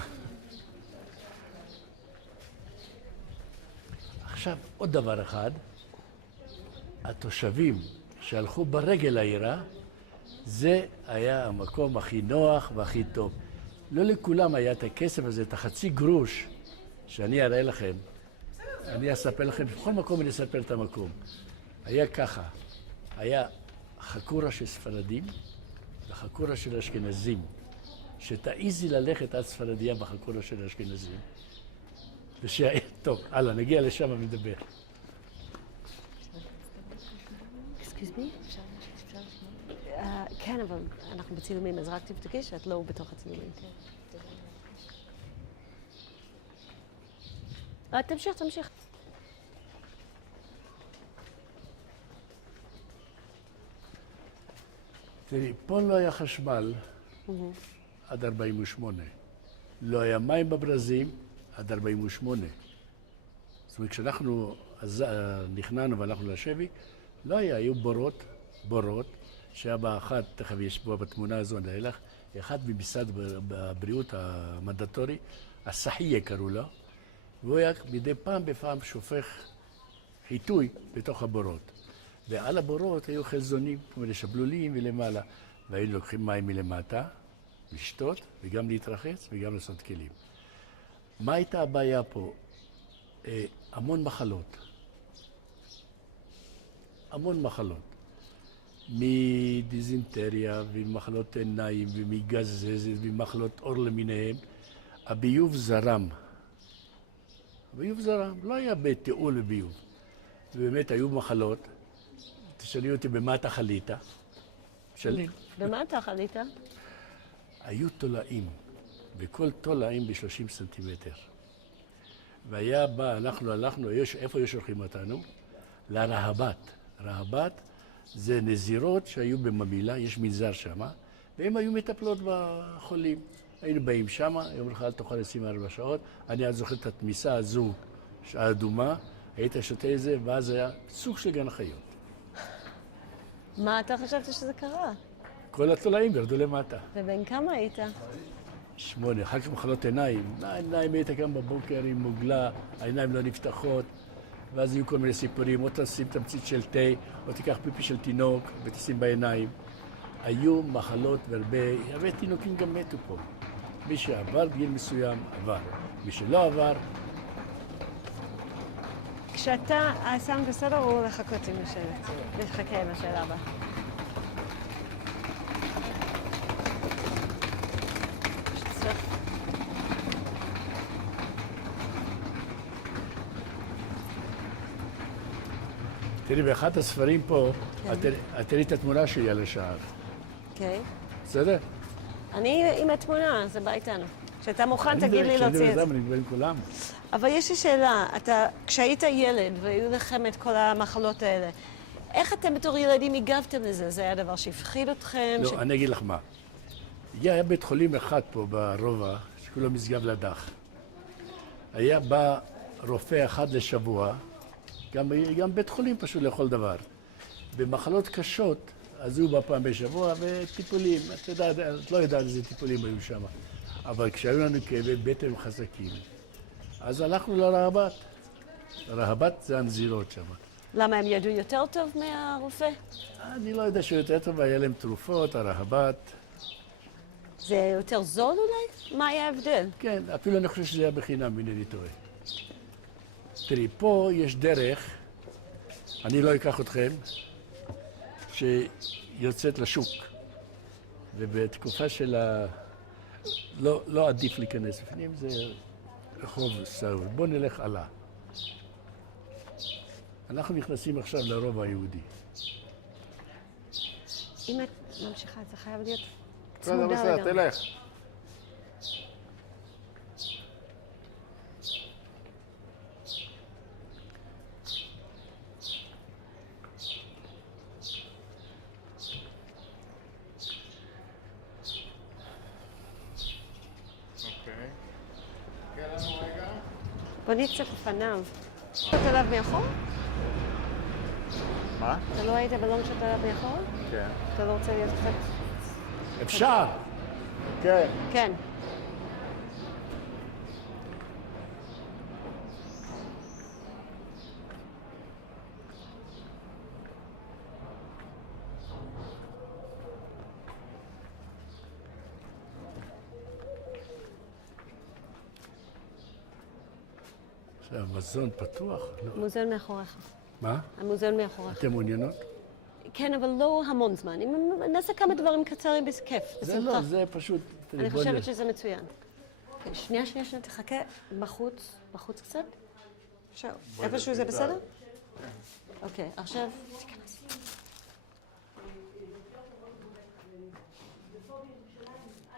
עכשיו, עוד דבר אחד. התושבים שהלכו ברגל לעירה, זה היה המקום הכי נוח והכי טוב. לא לכולם היה את הכסף הזה, את החצי גרוש שאני אראה לכם. אני אספר לכם, בכל מקום אני אספר את המקום. היה ככה, היה חקורה של ספרדים וחקורה של אשכנזים. שתעיזי ללכת עד ספרדיה בחקורה של האשכנזים. טוב, הלאה, נגיע לשם ונדבר. Excuse me? אפשר? כן, אבל אנחנו בצילומים, אז רק תבדקי שאת לא בתוך הצילומים. תמשיך. תראי, פה לא היה חשמל עד 48. לא היה מים בברזים עד 48. זאת אומרת, כשאנחנו נכנענו והלכנו לשבי, לא היה, היו בורות, שהיה באחת, תכף יש פה בתמונה הזו, אני אלך, אחד במשרד הבריאות המנדטורי, הסחיה קראו לו, והוא היה מדי פעם בפעם שופך חיטוי בתוך הבורות. ועל הבורות היו חלזונים, כמו לשבלולים ולמעלה, והיינו לוקחים מים מלמטה, לשתות, וגם להתרחץ, וגם לעשות כלים. מה הייתה הבעיה פה? המון מחלות. מדיזינטריה, ומחלות עיניים, ומגזזת, ומחלות עור למיניהם. הביוב זרם. לא היה בתיעול לביוב. ובאמת היו מחלות. תשאלי אותי, במה אתה חלית? תשאלי. במה אתה חלית? היו תולעים, וכל תולעים ב-30 סנטימטר. והיה בא, אנחנו הלכנו, איפה היו שולחים אותנו? לרהבת. רהבת זה נזירות שהיו בממילה, יש מנזר שם, והם היו מטפלות בחולים. היינו באים שם, יום אחד תוכל 24 שעות, אני אז זוכר את התמיסה הזו, האדומה, היית שותה את זה, ואז היה סוג של גן חיות. מה אתה חשבת שזה קרה? כל התולעים ירדו למטה. ובן כמה היית? 8, אחר כך מחלות עיניים. העיניים היית קם בבוקר עם מוגלה, העיניים לא נפתחות, ואז היו כל מיני סיפורים, או תשים תמצית של תה, או תיקח פיפי של תינוק ותשים בעיניים. היו מחלות והרבה תינוקים גם מתו פה. מי שעבר גיל מסוים, עבר. מי שלא עבר... כשאתה שם בסדר, הוא לחכות עם השאלה. לחכה עם השאלה הבאה. תראי, באחד הספרים פה, את תראי את התמונה שלי על השער. אוקיי. בסדר? אני עם התמונה, זה בא איתנו. כשאתה מוכן, תגיד לי להוציא את זה. אני מדבר עם כולם. אבל יש לי שאלה, כשהיית ילד והיו לכם את כל המחלות האלה, איך אתם בתור ילדים הגבתם לזה? זה היה דבר שהפחיד אתכם? לא, אני אגיד לך מה. היה בית חולים אחד פה ברובע, שקוראים לו משגב לדח. היה בא רופא אחד לשבוע, גם בית חולים פשוט לכל דבר. במחלות קשות, אז הוא בא פעם בשבוע, וטיפולים, את לא יודעת איזה טיפולים היו שם. אבל כשהיו לנו כאבי בטן חזקים, אז הלכנו לרהבת. רהבת זה הנזירות שם. למה, הם ידעו יותר טוב מהרופא? אני לא יודע שיותר טוב, היה להם תרופות, הרהבת. זה יותר זול אולי? מה היה ההבדל? כן, אפילו אני חושב שזה היה בחינם, אם אני טועה. תראי, פה יש דרך, אני לא אקח אתכם, שיוצאת לשוק. ובתקופה של לא עדיף להיכנס בפנים, זה רחוב סעוד. בואו נלך הלאה. אנחנו נכנסים עכשיו לרובע היהודי. אם את ממשיכה, זה חייב להיות בסדר, צמודה בסדר, לגמרי. תלך. אוקיי. כן, לנו רגע. בוא נהיה קצת לפניו. אתה עליו מאחור? מה? אתה לא היית בלון שאתה עליו מאחור? כן. אתה לא רוצה להיות קצת... אפשר! כן. כן. שהמזון פתוח? לא. המוזיאון מאחוריך. מה? המוזיאון מאחוריך. אתם מעוניינות? כן, אבל לא המון זמן. אם נעשה כמה דברים קצרים בכיף, זה לא, בשמחה. זה פשוט... אני בוא חושבת נלך. שזה מצוין. אוקיי, שנייה, תחכה בחוץ קצת. עכשיו, איפשהו זה בסדר? אוקיי, עכשיו תיכנס.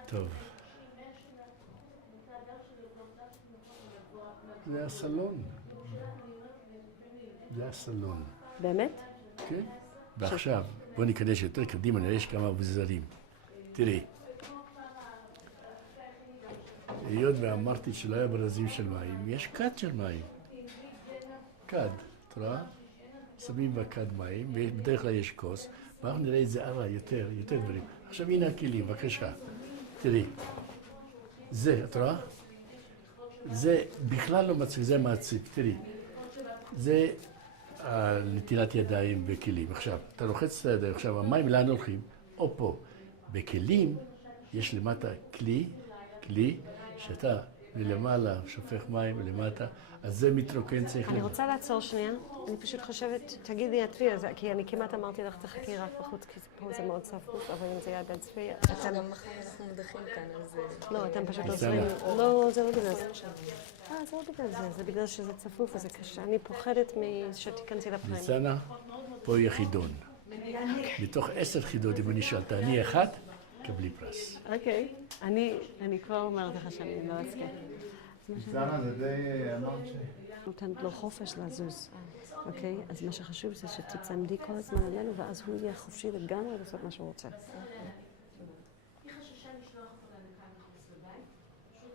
טוב. זה הסלון. זה הסלון. באמת? כן? ועכשיו, בוא ניכנס יותר קדימה, נראה יש כמה אביזרים. תראי. היות ואמרתי שלא היה ברזים של מים, יש כד של מים. כד, אתה רואה? שמים בכד מים, ובדרך כלל יש כוס, ואנחנו נראה את זה הלאה, יותר דברים. עכשיו הנה הכלים, בבקשה. תראי. זה, אתה רואה? זה בכלל לא מצחיק, זה מעציב, תראי. זה נטילת ידיים וכלים. עכשיו, אתה לוחץ את הידיים, עכשיו המים לאן הולכים? או פה. בכלים יש למטה כלי, שאתה מלמעלה שופך מים למטה, אז זה מתרוקן, צריך... אני רוצה לעצור שנייה. אני פשוט חושבת, תגידי הצבי הזה, כי אני כמעט אמרתי לך, תחכי רק בחוץ, כי פה זה מאוד צפוף, אבל אם זה יד הצבי, אתם... גם מחר אנחנו מדחים כאן, אז... לא, אתם פשוט בסדר. עוזרים. לא, זה לא בגלל זה. זה לא בגלל זה, זה בגלל שזה צפוף וזה קשה. אני פוחדת שתיכנסי לפריים. ניצנה, פה יהיה חידון. מתוך 10 חידות, אם אני אשאל, תעני אחת, קבלי פרס. אוקיי. אני כבר אומרת לך שאני לא אסכים. ניצנה זה די אמרת ש... נותנת לו חופש לזוז, אוקיי? אז מה שחשוב זה שתצמדי כל הזמן עלינו, ואז הוא יהיה חופשי לגמרי לעשות מה שהוא רוצה.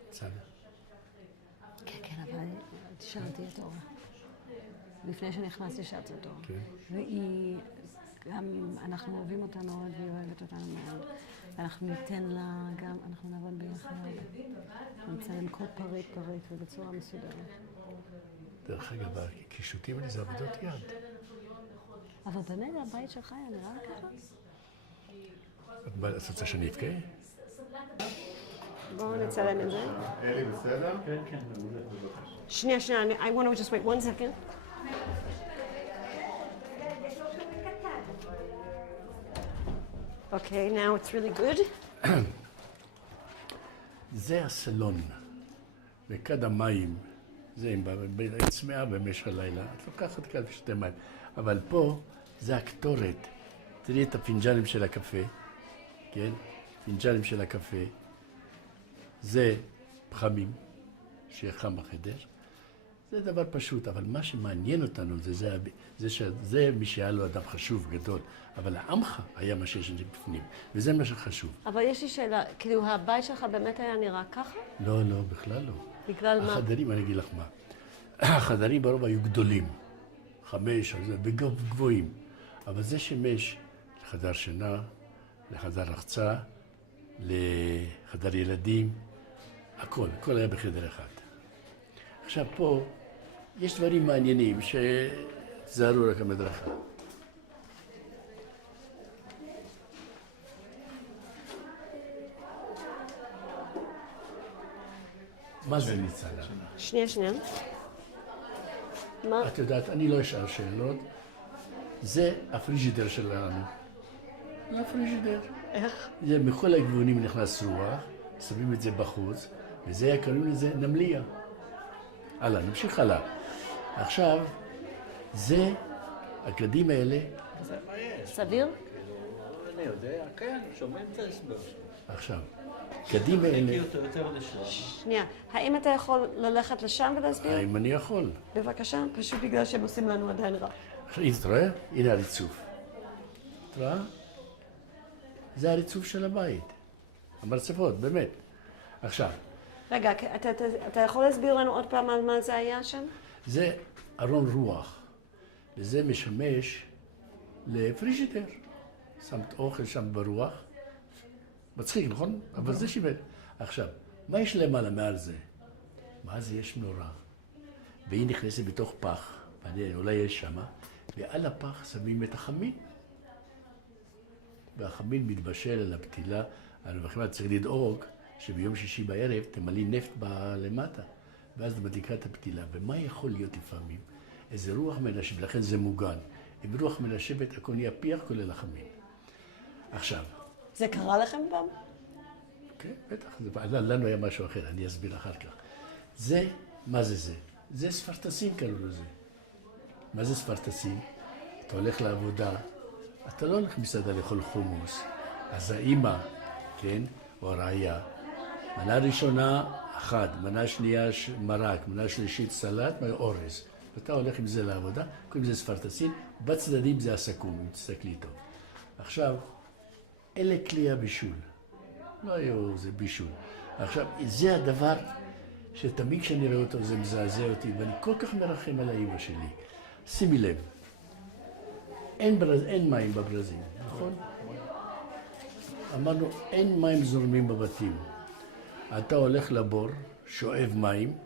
ניצנה. כן, אבל שאלתי את אורה. לפני שנכנסתי שאלתי את אורה. כן. והיא, גם אנחנו אוהבים אותה מאוד, והיא אוהבת אותנו מאוד. ואנחנו ניתן לה גם, אנחנו נעבוד ביחד. נצלם כל פריט ובצורה מסודרת. דרך אגב, הקישוטים האלה זה עבודות יד. אבל באמת, הבית שלך היה נראה ככה? את רוצה שאני אבכה? בואו נצלם את זה. אלי, בסדר? שנייה, I want to just wait 1 second. Okay, now it's really good. זה הסלון. וכד המים, זה אם היא צמאה במשך הלילה. את לוקחת כד ושתי מים. אבל פה זה הקטורת. תראי את הפינג'לים של הקפה. כן? פינג'לים של הקפה. זה פחמים, שיהיה חם בחדר. זה דבר פשוט, אבל מה שמעניין אותנו זה מי שהיה לו אדם חשוב, גדול. אבל העמך היה מה שיש בפנים, וזה מה שחשוב. אבל יש לי שאלה, כאילו הבית שלך באמת היה נראה ככה? לא, בכלל לא. בגלל מה? החדרים, אני אגיד לך מה. החדרים ברוב היו גדולים. 5, וגבוהים. אבל זה שימש לחדר שינה, לחדר רחצה, לחדר ילדים, הכל היה בחדר אחד. עכשיו פה יש דברים מעניינים שזהרו רק המדרכה. מה זה ניצנה? שנייה. מה? את יודעת, אני לא אשאל שאלות. זה הפריג'ידר שלנו. זה הפריג'ידר. איך? זה מכל הכיוונים נכנס רוח, שמים את זה בחוץ, וזה קוראים לזה נמליה. הלאה, נמשיך הלאה. עכשיו, זה, הקדים האלה, סביר? אני יודע, כן, שומעים את ההסבר. עכשיו, הקדים האלה, תקי אותו יותר לשם. שנייה, האם אתה יכול ללכת לשם ולהסביר? האם אני יכול? בבקשה, פשוט בגלל שהם עושים לנו עדיין רע. עכשיו, הנה, אתה רואה? הנה הריצוף. אתה רואה? זה הריצוף של הבית. המרצפות, באמת. עכשיו, רגע, אתה יכול להסביר לנו עוד פעם על מה זה היה שם? זה ארון רוח, וזה משמש לפריג'ידר. שמת אוכל שם ברוח. מצחיק, נכון? אבל זה שיבל. עכשיו, מה יש למעלה מעל זה? מה זה? יש נורא. והיא נכנסת בתוך פח, אולי יש שמה, ועל הפח שמים את החמין. והחמין מתבשל על הפתילה, אבל צריך לדאוג שביום שישי בערב תמלאי נפט למטה, ואז מדליקה את הפתילה. ומה יכול להיות לפעמים? איזה רוח מנשבת, ולכן זה מוגן. אם רוח מנשבת, הכל נהיה פיח, כולל החמין. עכשיו. זה קרה לכם פעם? כן, בטח. לנו היה משהו אחר, אני אסביר אחר כך. זה, מה זה זה? זה ספרטסים קראו לזה. מה זה ספרטסים? אתה הולך לעבודה, אתה לא הולך מסעדה לאכול חומוס, אז האמא, כן, או הרעיה, מנה ראשונה, אחד, מנה שנייה, מרק, מנה שלישית, סלט, אורז. ואתה הולך עם זה לעבודה, קוראים לזה ספרטסים, בצדדים זה הסכו"ם, אם תסתכלי טוב. עכשיו, אלה כלי הבישול. לא היו, זה בישול. עכשיו, זה הדבר שתמיד כשאני רואה אותו זה מזעזע אותי, ואני כל כך מרחם על האמא שלי. שימי לב, אין מים בברזים, נכון? אמרנו, אין מים זורמים בבתים. אתה הולך לבור, שואב מים,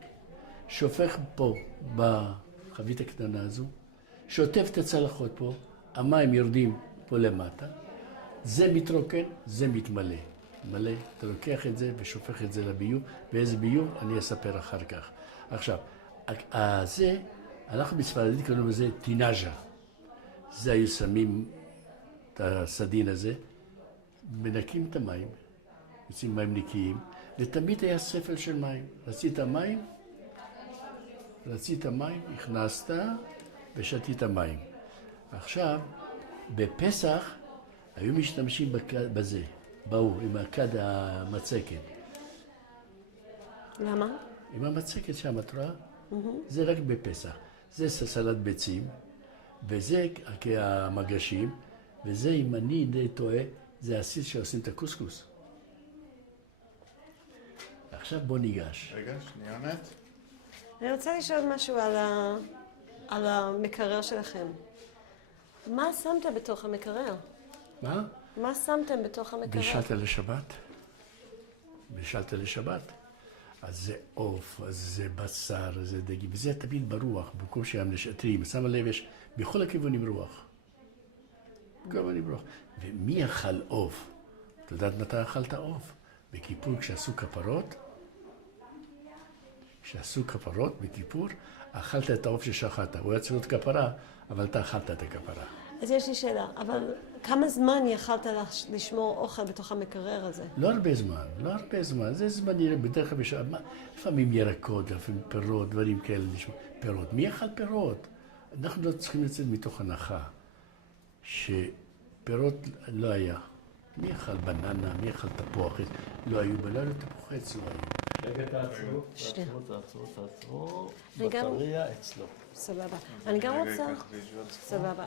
שופך פה בחבית הקטנה הזו, שוטף את הצלחות פה, המים יורדים פה למטה, זה מתרוקן, זה מתמלא. מלא, אתה לוקח את זה ושופך את זה לביוב, ואיזה ביוב אני אספר אחר כך. עכשיו, זה, אנחנו בספרדית קוראים לזה טינאז'ה. זה היו שמים את הסדין הזה, מנקים את המים, יוצאים מים נקיים, ותמיד היה ספל של מים. רצית מים, הכנסת ושתית מים. עכשיו, בפסח היו משתמשים בזה, באו עם הכד המצקת. למה? עם המצקת שם, את רואה? זה רק בפסח. זה סלט ביצים, וזה המגשים, וזה, אם אני די טועה, זה הסיס שעושים את הקוסקוס. עכשיו בוא ניגש. רגע, שנייה מת. אני רוצה לשאול משהו על המקרר שלכם. מה שמת בתוך המקרר? מה? מה שמתם בתוך המקרר? בישלת לשבת. אז זה עוף, אז זה בשר, אז זה דגים, וזה תמיד ברוח, במקום שהם נשאתרים. שמה לב, יש בכל הכיוונים רוח. בכל הכיוונים רוח. ומי אכל עוף? אתה יודעת מתי אכלת עוף? בכיפור כשעשו כפרות? כשעשו כפרות בכיפור, אכלת את העוף ששחטת. הוא היה צריך להיות כפרה, אבל אתה אכלת את הכפרה. אז יש לי שאלה, אבל כמה זמן יכלת לשמור אוכל בתוך המקרר הזה? לא הרבה זמן. זה זמן, בדרך כלל בשעה, לפעמים ירקות, לפעמים פירות, דברים כאלה לשמור. פירות. מי אכל פירות? אנחנו לא צריכים לצאת מתוך הנחה שפירות לא היה. מי אכל בננה, מי אכל תפוח? לא היו תפוחי עץ, לא היו. רגע, תעצרו. בטריה אצלו. סבבה.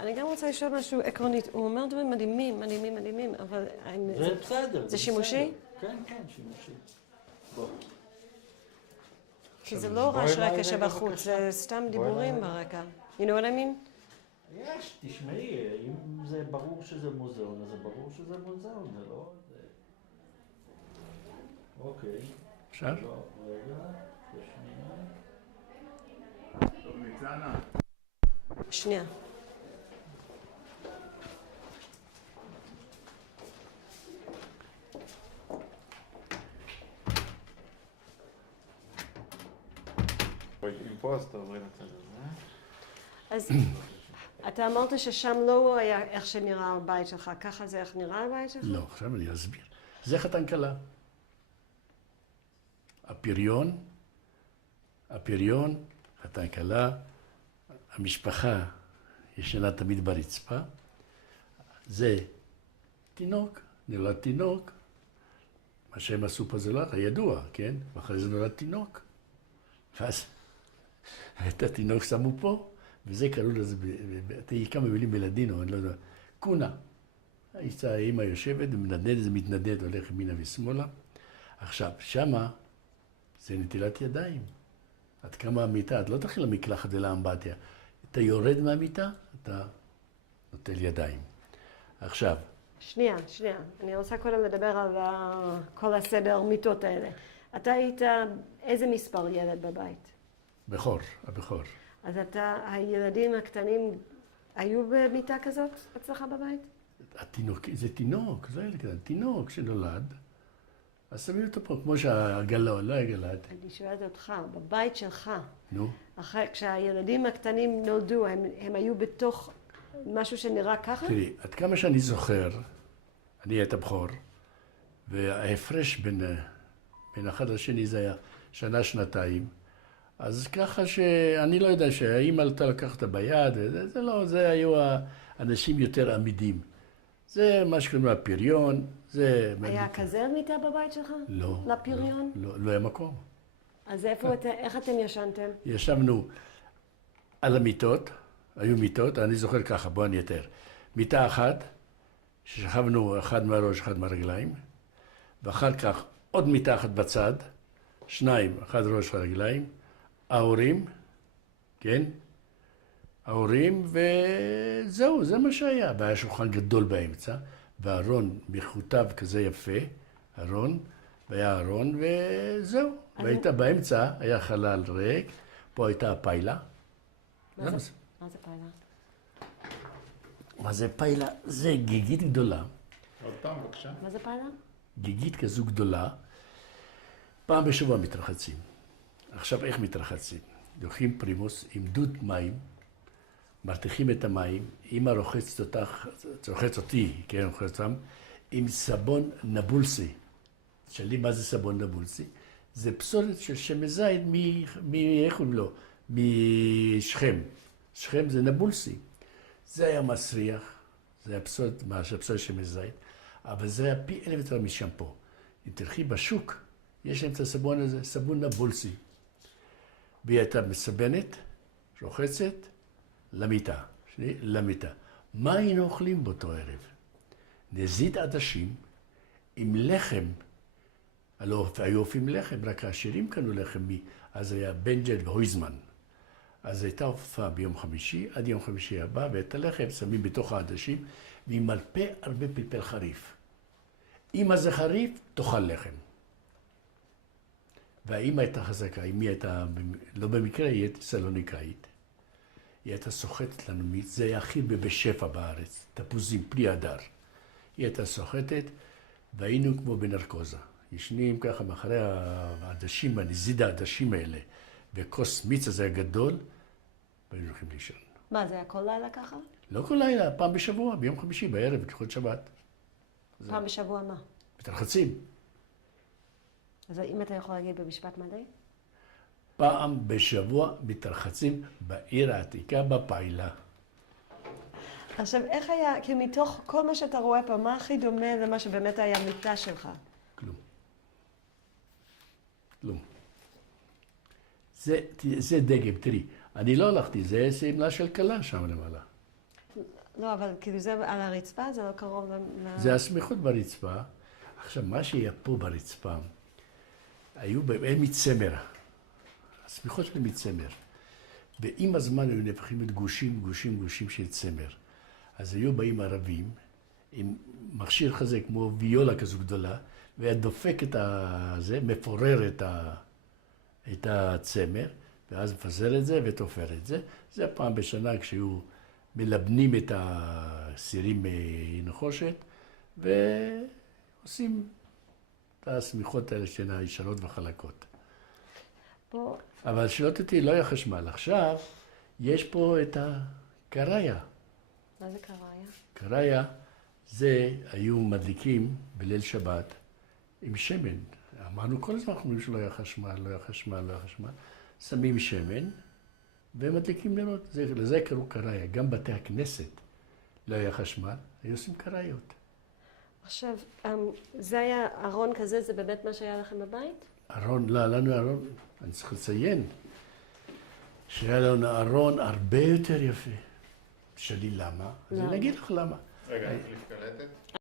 אני גם רוצה לשאול משהו עקרונית. הוא אומר דברים מדהימים, אבל... זה בסדר. זה שימושי? כן, שימושי. בוא. כי זה לא רעש רקע שבחוץ, זה סתם דיבורים ברקע. You know what I mean? יש, תשמעי, אם זה ברור שזה מוזיאון, אז זה ברור שזה מוזיאון, זה לא... אוקיי. אפשר? לא, רגע, שנייה. טוב, ניצנה. שנייה. עם פוסט עוברים לצד הזה. אז אתה אמרת ששם לא היה איך שנראה הבית שלך, ככה זה איך נראה הבית שלך? לא, עכשיו אני אסביר. זה חתן כלה. הפריון, חתן כלה, המשפחה ישנה תמיד ברצפה. זה תינוק, נולד תינוק. מה שהם עשו פה זה לא ידוע, כן? ואחרי זה נולד תינוק. ואז את התינוק שמו פה, וזה קראו לזה, תהי כמה מילים בלדינו, אני לא יודע, קונה. האמא יושבת ומנדנדת, זה מתנדנד, הולך ימינה ושמאלה. עכשיו, שמה זה נטילת ידיים. עד כמה המיטה, את לא תתחיל למקלחת ולאמבטיה. אתה יורד מהמיטה, אתה נוטל ידיים. עכשיו. שנייה. אני רוצה קודם לדבר על כל הסדר מיטות האלה. אתה היית איזה מספר ילד בבית? הבכור. אז הילדים הקטנים היו במיטה כזאת אצלך בבית? זה תינוק שנולד. אז שמים אותו פה, כמו שהגלון, לא הגלת. אני שואלת אותך, בבית שלך. נו. כשהילדים הקטנים נולדו, הם היו בתוך משהו שנראה ככה? תראי, עד כמה שאני זוכר, אני הייתי הבכור, וההפרש בין אחד לשני זה היה שנה, שנתיים. אז ככה שאני לא יודע שהאמא עלתה לקחת ביד, זה לא, זה היו האנשים יותר עמידים. זה מה שקוראים לו הפריון, זה... היה כזה מיטה בבית שלך? לא. לפריון? לא היה מקום. אז איך אתם ישנתם? ישבנו על המיטות, היו מיטות, אני זוכר ככה, בוא אני אתאר. מיטה אחת, ששכבנו אחד מהראש, אחד מהרגליים, ואחר כך עוד מיטה אחת בצד, שניים, אחד ראש, אחד רגליים, ההורים, כן? ההורים, וזהו, זה מה שהיה. והיה שולחן גדול באמצע, והארון מחוטב כזה יפה, ארון, והיה ארון, וזהו. והיית באמצע, היה חלל ריק, פה הייתה הפיילה. מה זה פיילה? מה זה פיילה? זה גיגית גדולה. עוד פעם, בבקשה. מה זה פיילה? גיגית כזו גדולה. פעם בשבוע מתרחצים. עכשיו איך מתרחצים? לוקחים פרימוס עם דוד מים, מרתיחים את המים, אמא רוחצת אותי, כן, רוחצת אותם, עם סבון נבולסי. תשאלי מה זה סבון נבולסי? זה פסולת של שמן זית איך קוראים לו? משכם. שכם זה נבולסי. זה היה מסריח, זה היה פסולת שמן זית, אבל זה היה פי 1000 יותר משמפו. אם תלכי בשוק, יש להם את הסבון הזה, סבון נבולסי. והיא הייתה מסבנת, רוחצת, למיטה. מה היינו אוכלים באותו ערב? נזיד עדשים עם לחם. הלוא היו אופים לחם, רק העשירים קנו לחם, אז היה בנג'ל והויזמן. אז הייתה הופעה ביום חמישי, עד יום חמישי הבא, ואת הלחם שמים בתוך העדשים, ועם מלפה הרבה פלפל חריף. אמא זה חריף, תאכל לחם. והאמא הייתה חזקה, אמי הייתה, לא במקרה, היא הייתה סלוניקאית. היא הייתה סוחטת לנו, זה היה הכי בשפע בארץ, תפוזים, פרי הדר. היא הייתה סוחטת, והיינו כמו בנרקוזה. ישנים ככה מאחורי העדשים, הנזיד העדשים האלה, וכוס מיץ הזה הגדול, והיינו הולכים לישון. מה, זה היה כל לילה ככה? לא כל לילה, פעם בשבוע, ביום חמישי, בערב, לכבוד שבת. פעם בשבוע מה? מתרחצים. אז אם אתה יכול להגיד במשפט מלא? פעם בשבוע מתרחצים בעיר העתיקה בפיילה. עכשיו, איך היה, כי מתוך כל מה שאתה רואה פה, מה הכי דומה למה שבאמת היה מיטה שלך? כלום. זה דגם, תראי, אני לא הלכתי, זה סמלה של כלה שם למעלה. לא, אבל כאילו זה על הרצפה, זה לא קרוב זה הסמיכות ברצפה. עכשיו, מה שהיה פה ברצפה, הם מצמר. הסמיכות שלהם מצמר. ועם הזמן היו נהפכים את גושים של צמר. אז היו באים ערבים עם מכשיר כזה כמו ויולה כזו גדולה, והיה דופק את זה, מפורר את הצמר, ואז מפזר את זה ותופר את זה. זה פעם בשנה כשהיו מלבנים את הסירים מנחושת, ועושים את הסמיכות האלה שהן הישנות וחלקות. פה... אבל שלא תדעי, לא היה חשמל. עכשיו יש פה את קריה. מה זה קריה? קריה זה היו מדליקים בליל שבת עם שמן. אמרנו כל הזמן, אנחנו אומרים שלא היה חשמל, לא היה חשמל, לא היה חשמל. שמים שמן ומדליקים נרות. לזה קראו קריה. גם בתי הכנסת לא היה חשמל, היו עושים קריות. עכשיו, זה היה ארון כזה, זה באמת מה שהיה לכם בבית? ארון, לא, לנו ארון, אני צריך לציין, שהיה לנו ארון הרבה יותר יפה. תשאלי למה? אז אני אגיד לך למה. רגע, אני מחליף קלטת.